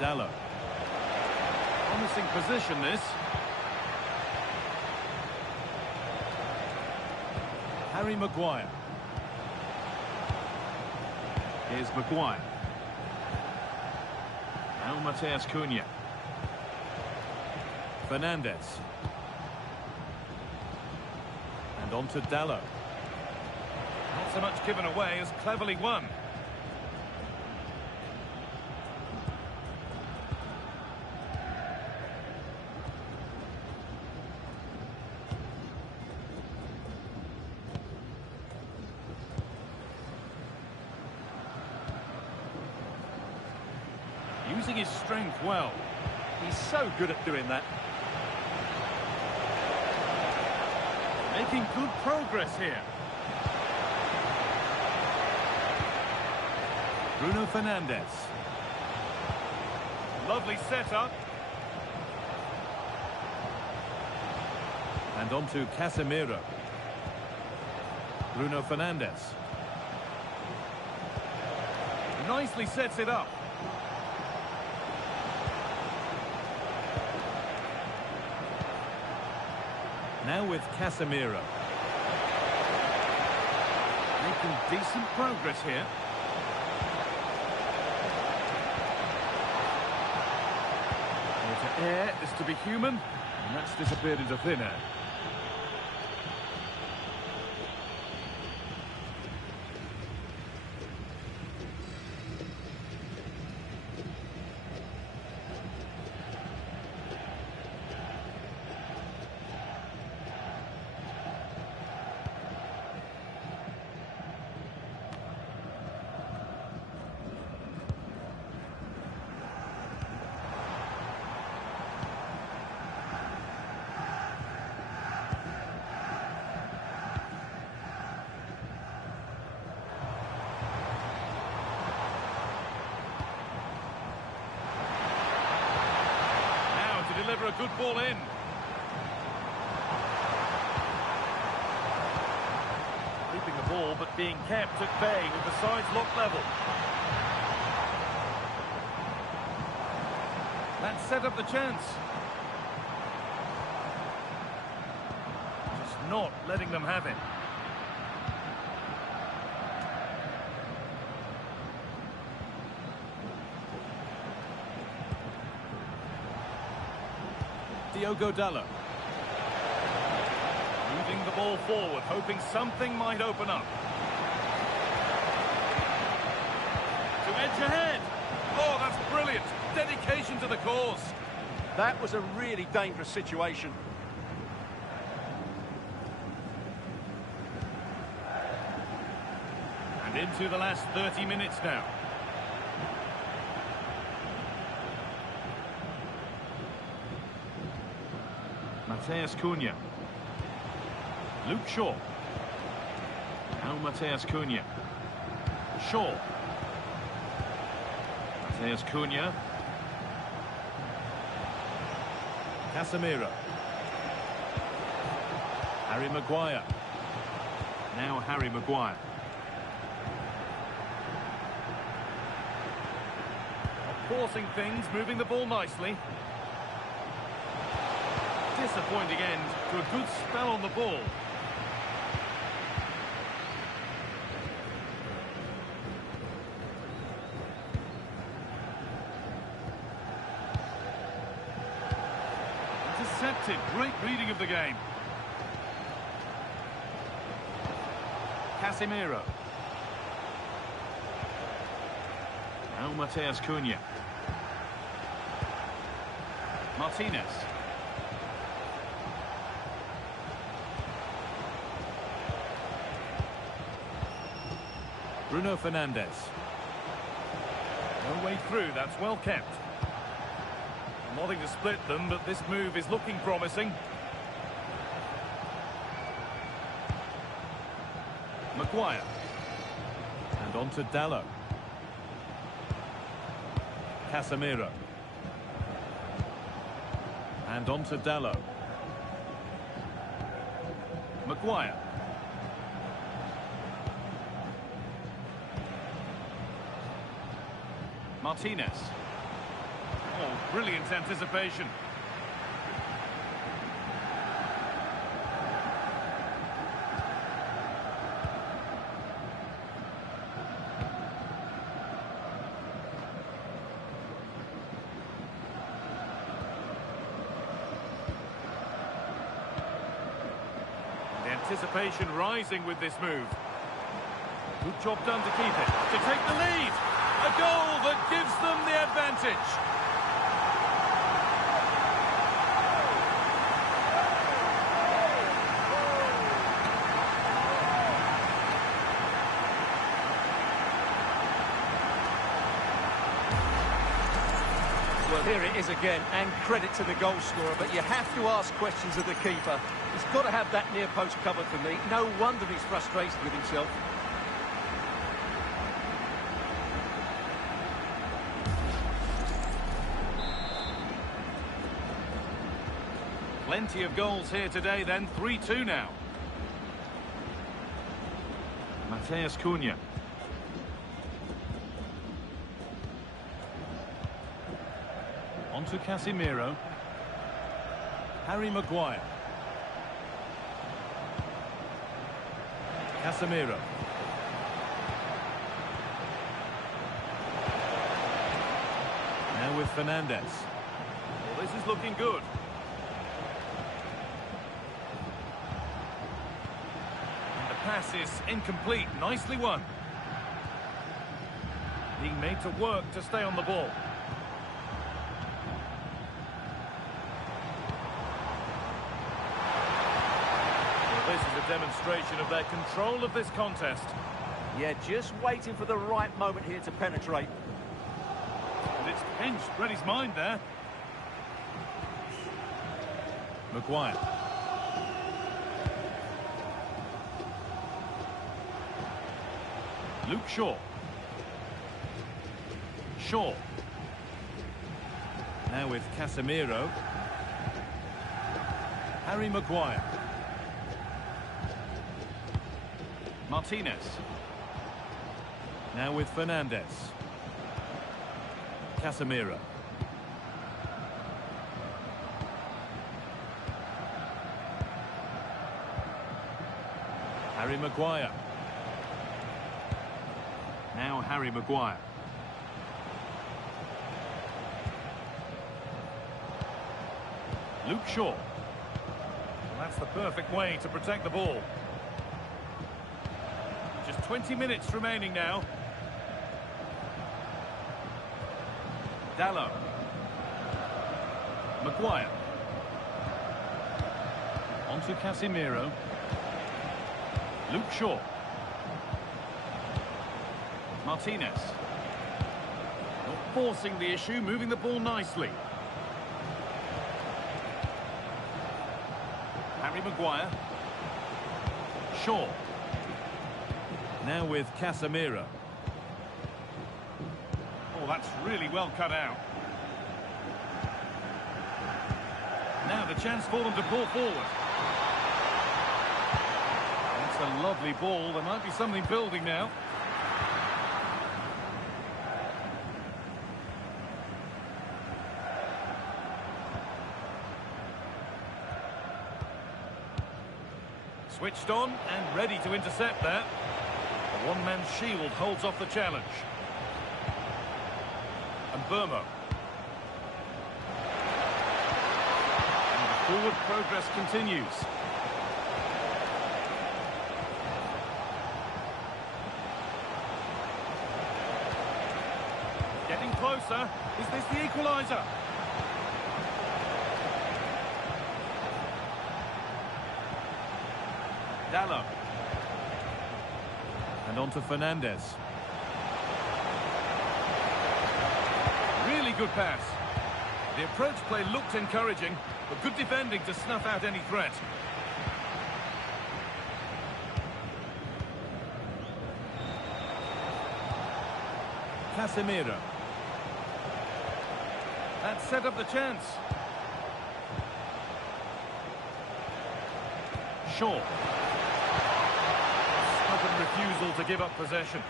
Dallo. Promising position, this. Harry Maguire. Here's Maguire. Now Mateus Cunha. Fernandez. And on to Dallo. Not so much given away as cleverly won. Using his strength well. He's so good at doing that. Making good progress here. Bruno Fernandez. Lovely setup. And on to Casemiro. Bruno Fernandez. Nicely sets it up. Now with Casemiro. Making decent progress here. To air is to be human, and that's disappeared into thin air. Deliver a good ball in. Keeping the ball but being kept at bay with the sides locked level. That set up the chance. Just not letting them have it. Diogo Dalot. Moving the ball forward, hoping something might open up. To edge ahead. Oh, that's brilliant. Dedication to the cause. That was a really dangerous situation. And into the last 30 minutes now. Mateus Cunha. Luke Shaw. Now Mateus Cunha. Shaw. Mateus Cunha. Casemiro. Harry Maguire. Now Harry Maguire. Forcing things, moving the ball nicely. Disappointing end to a good spell on the ball. Intercepted. Great reading of the game. Casemiro. Now Mateus Cunha. Martinez. Bruno Fernandes. No way through, that's well kept. Nothing to split them, but this move is looking promising. Maguire. And on to Dalot. Casemiro. And on to Dalot. Maguire. Martinez. Oh, brilliant anticipation. Anticipation rising with this move. Good job done to keep it. To take the lead. A goal that gives them the advantage. Well, here it is again, and credit to the goal scorer, but you have to ask questions of the keeper. He's got to have that near post covered for me. No wonder he's frustrated with himself. Plenty of goals here today then, 3-2 now. Mateus Cunha. On to Casemiro. Harry Maguire. Casemiro. Now with Fernandes. Well, this is looking good. And the pass is incomplete. Nicely won. Being made to work to stay on the ball. This is a demonstration of their control of this contest. Yeah, just waiting for the right moment here to penetrate. And it's pinched Reddy's mind there. Maguire. Luke Shaw. Shaw. Now with Casemiro. Harry Maguire. Martinez. Now with Fernandes. Casemiro. Harry Maguire. Now Harry Maguire. Luke Shaw. That's the perfect way to protect the ball. Just 20 minutes remaining now. Dallo. Maguire. On to Casemiro. Luke Shaw. Martinez. Not forcing the issue, moving the ball nicely. Harry Maguire. Shaw. Now with Casemiro. Oh, that's really well cut out. Now the chance for them to pull forward. That's a lovely ball. There might be something building now. Switched on and ready to intercept that. A one-man shield holds off the challenge. And Burmo. And the forward progress continues. Getting closer. Is this the equaliser? Dallo. And on to Fernandez. Really good pass. The approach play looked encouraging, but good defending to snuff out any threat. Casemiro. That set up the chance. Shaw. Stubborn refusal to give up possession.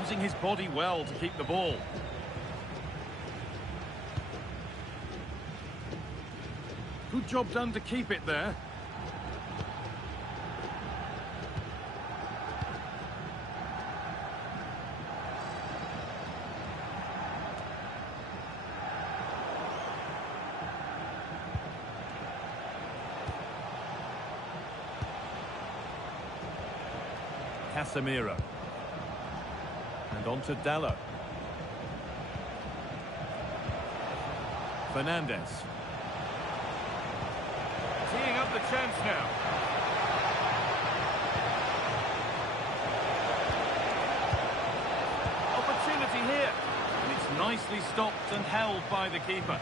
Using his body well to keep the ball. Good job done to keep it there. Casemiro. And on to Dallo. Fernandez. Teeing up the chance now. Opportunity here. And it's nicely stopped and held by the keeper.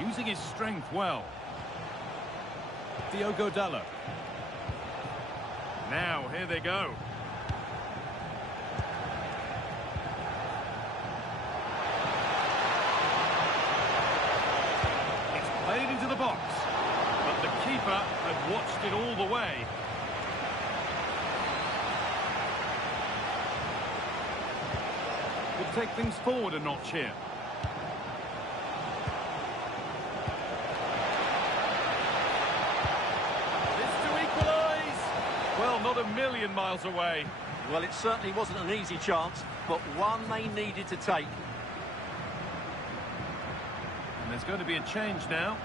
Using his strength well. Diogo Dallo. Now, here they go. It's played into the box. But the keeper had watched it all the way. Will take things forward a notch here. Well, not a million miles away. Well, it certainly wasn't an easy chance, but one they needed to take. And there's going to be a change now.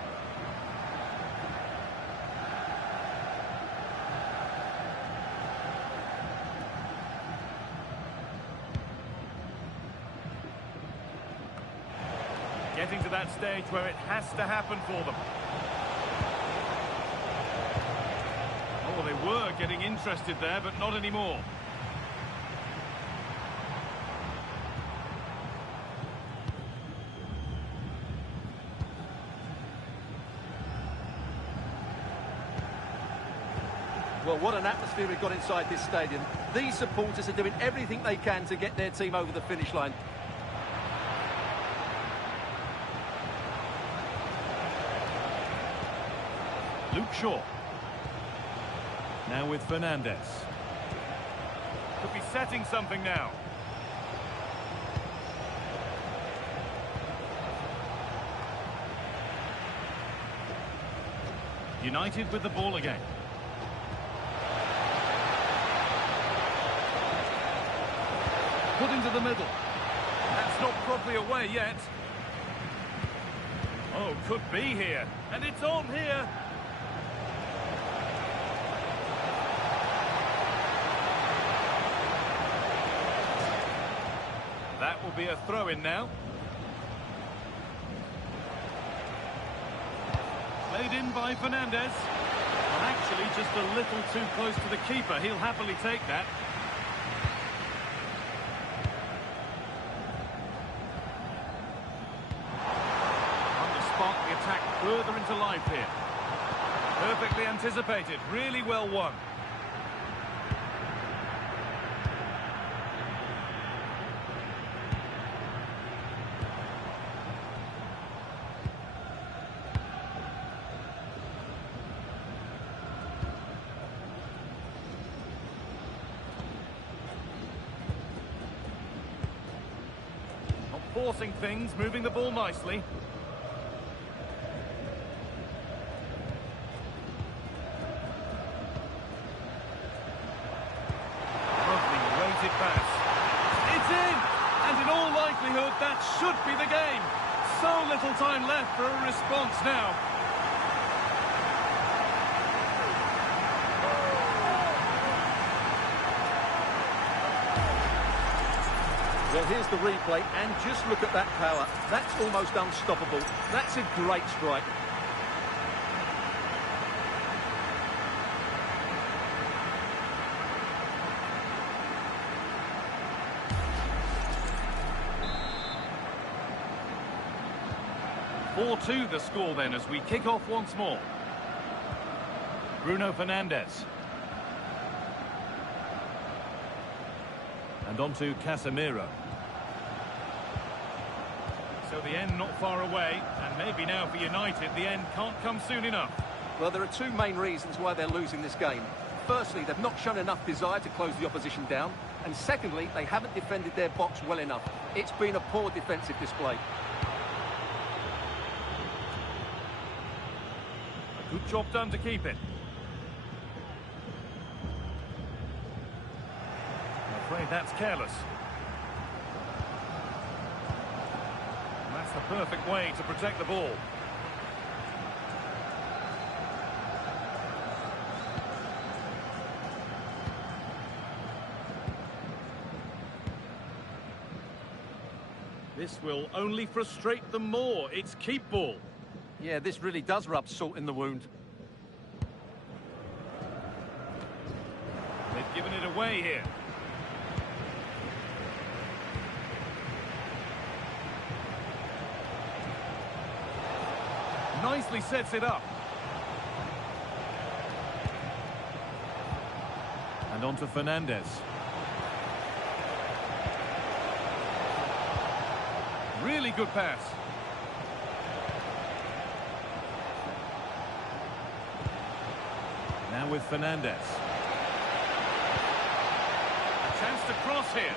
Getting to that stage where it has to happen for them. Oh, they were getting interested there, but not anymore. Well, what an atmosphere we've got inside this stadium. These supporters are doing everything they can to get their team over the finish line. Luke Shaw. Now with Fernandez. Could be setting something now. United with the ball again. Put into the middle. That's not properly away yet. Oh, could be here. And it's on here. That will be a throw-in now. Played in by Fernandez. Well, actually, just a little too close to the keeper. He'll happily take that. On the spot, the attack further into life here. Perfectly anticipated. Really well won. Forcing things, moving the ball nicely. Lovely weighted pass. It's in! And in all likelihood, that should be the game. So little time left for a response now. Well, here's the replay, and just look at that power. That's almost unstoppable. That's a great strike. (4-2) the score then as we kick off once more. Bruno Fernandes. And on to Casemiro. So the end not far away, and maybe now for United, the end can't come soon enough. Well, there are two main reasons why they're losing this game. Firstly, they've not shown enough desire to close the opposition down. And secondly, they haven't defended their box well enough. It's been a poor defensive display. A good job done to keep it. I'm afraid that's careless. That's the perfect way to protect the ball. This will only frustrate them more. It's keep ball. Yeah, this really does rub salt in the wound. They've given it away here. Nicely sets it up. And on to Fernandes. Really good pass. Now with Fernandes. A chance to cross here.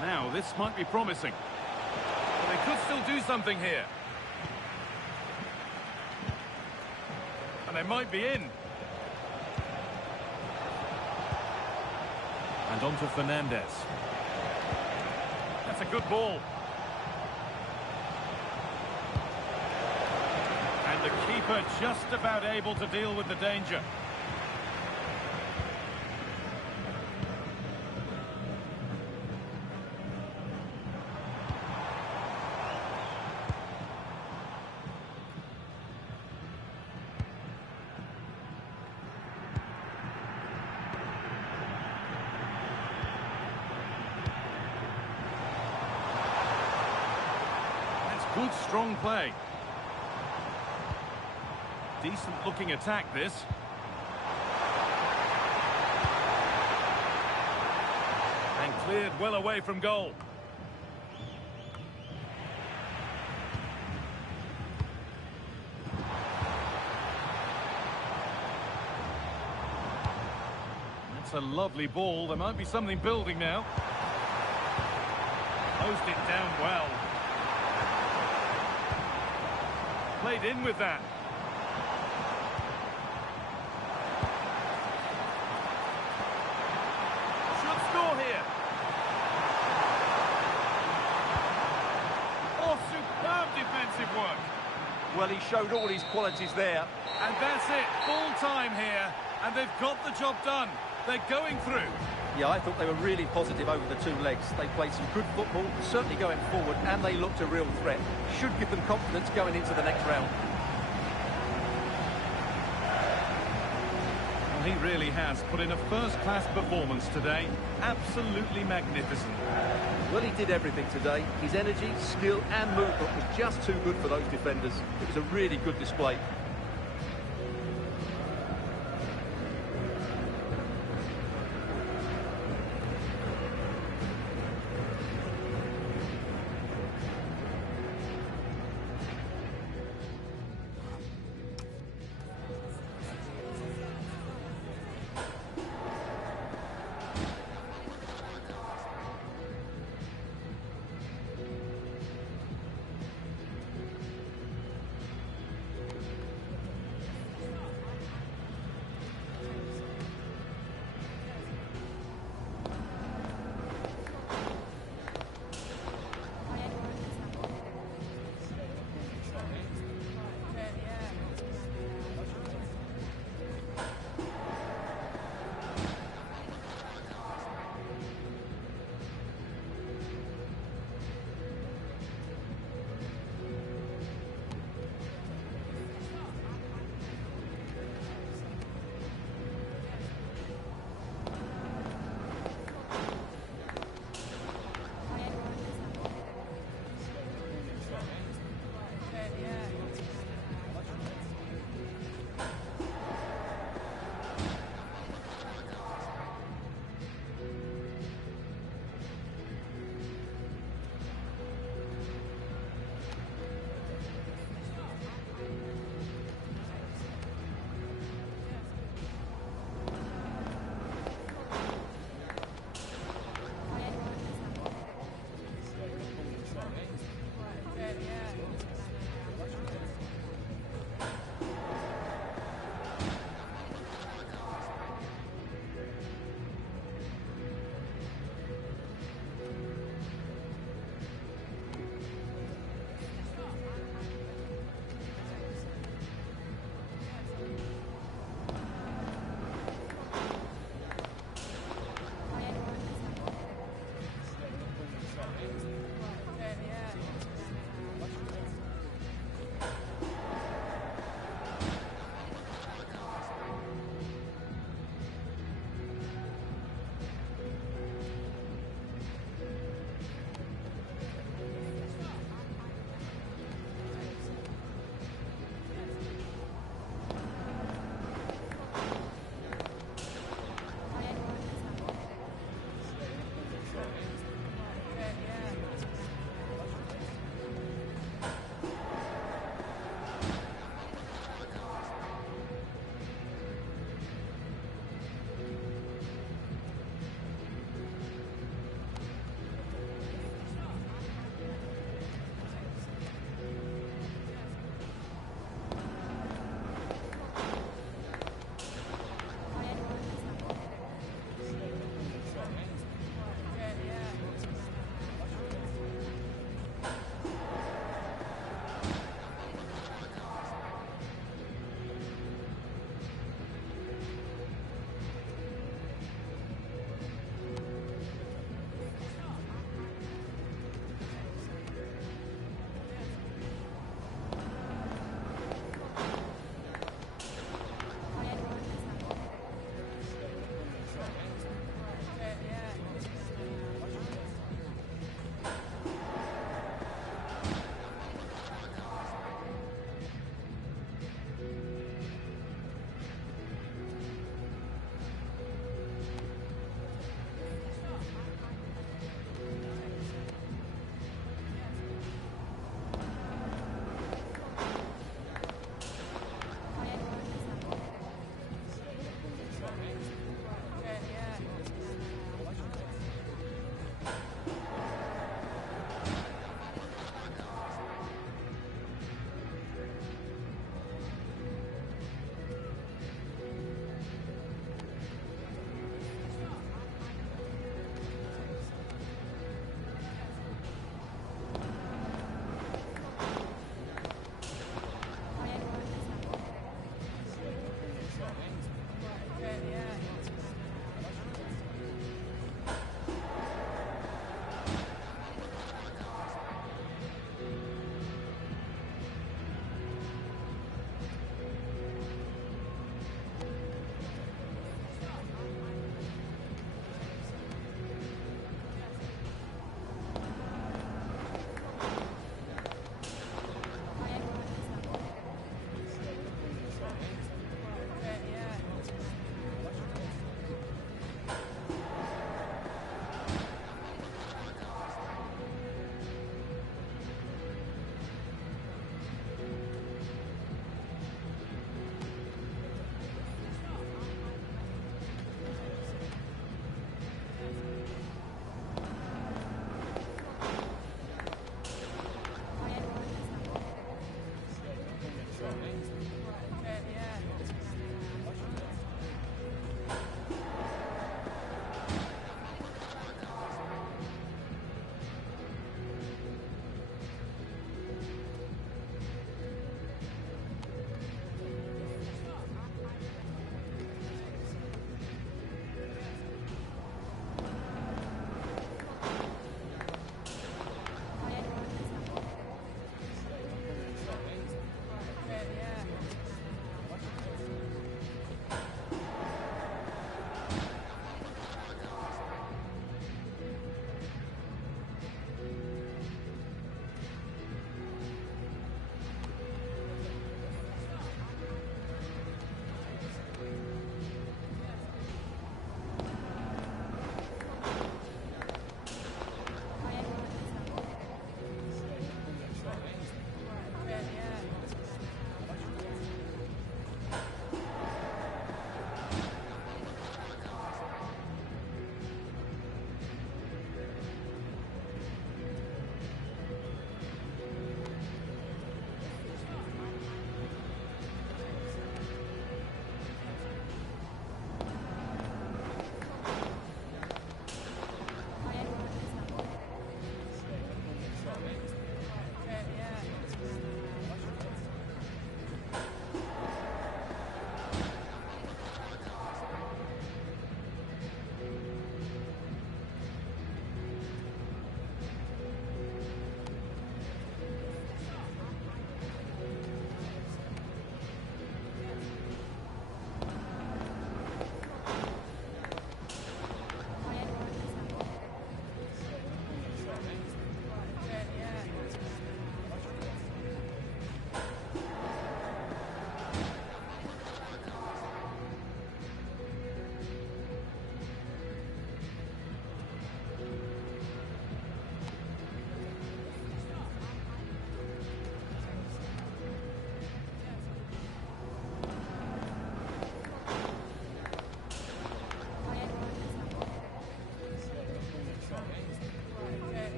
Now, this might be promising. But they could still do something here. And they might be in. And on to Fernandes. That's a good ball. And the keeper just about able to deal with the danger. Good, strong play. Decent-looking attack, this. And cleared well away from goal. That's a lovely ball. There might be something building now. Closed it down well. played in with that. Should score here. Oh, superb defensive work. Well, he showed all his qualities there. And that's it, full time here, and they've got the job done. They're going through. Yeah, I thought they were really positive over the two legs. They played some good football, certainly going forward, and they looked a real threat. Should give them confidence going into the next round. Well, he really has put in a first-class performance today. Absolutely magnificent. Well, he did everything today. His energy, skill and movement was just too good for those defenders. It was a really good display.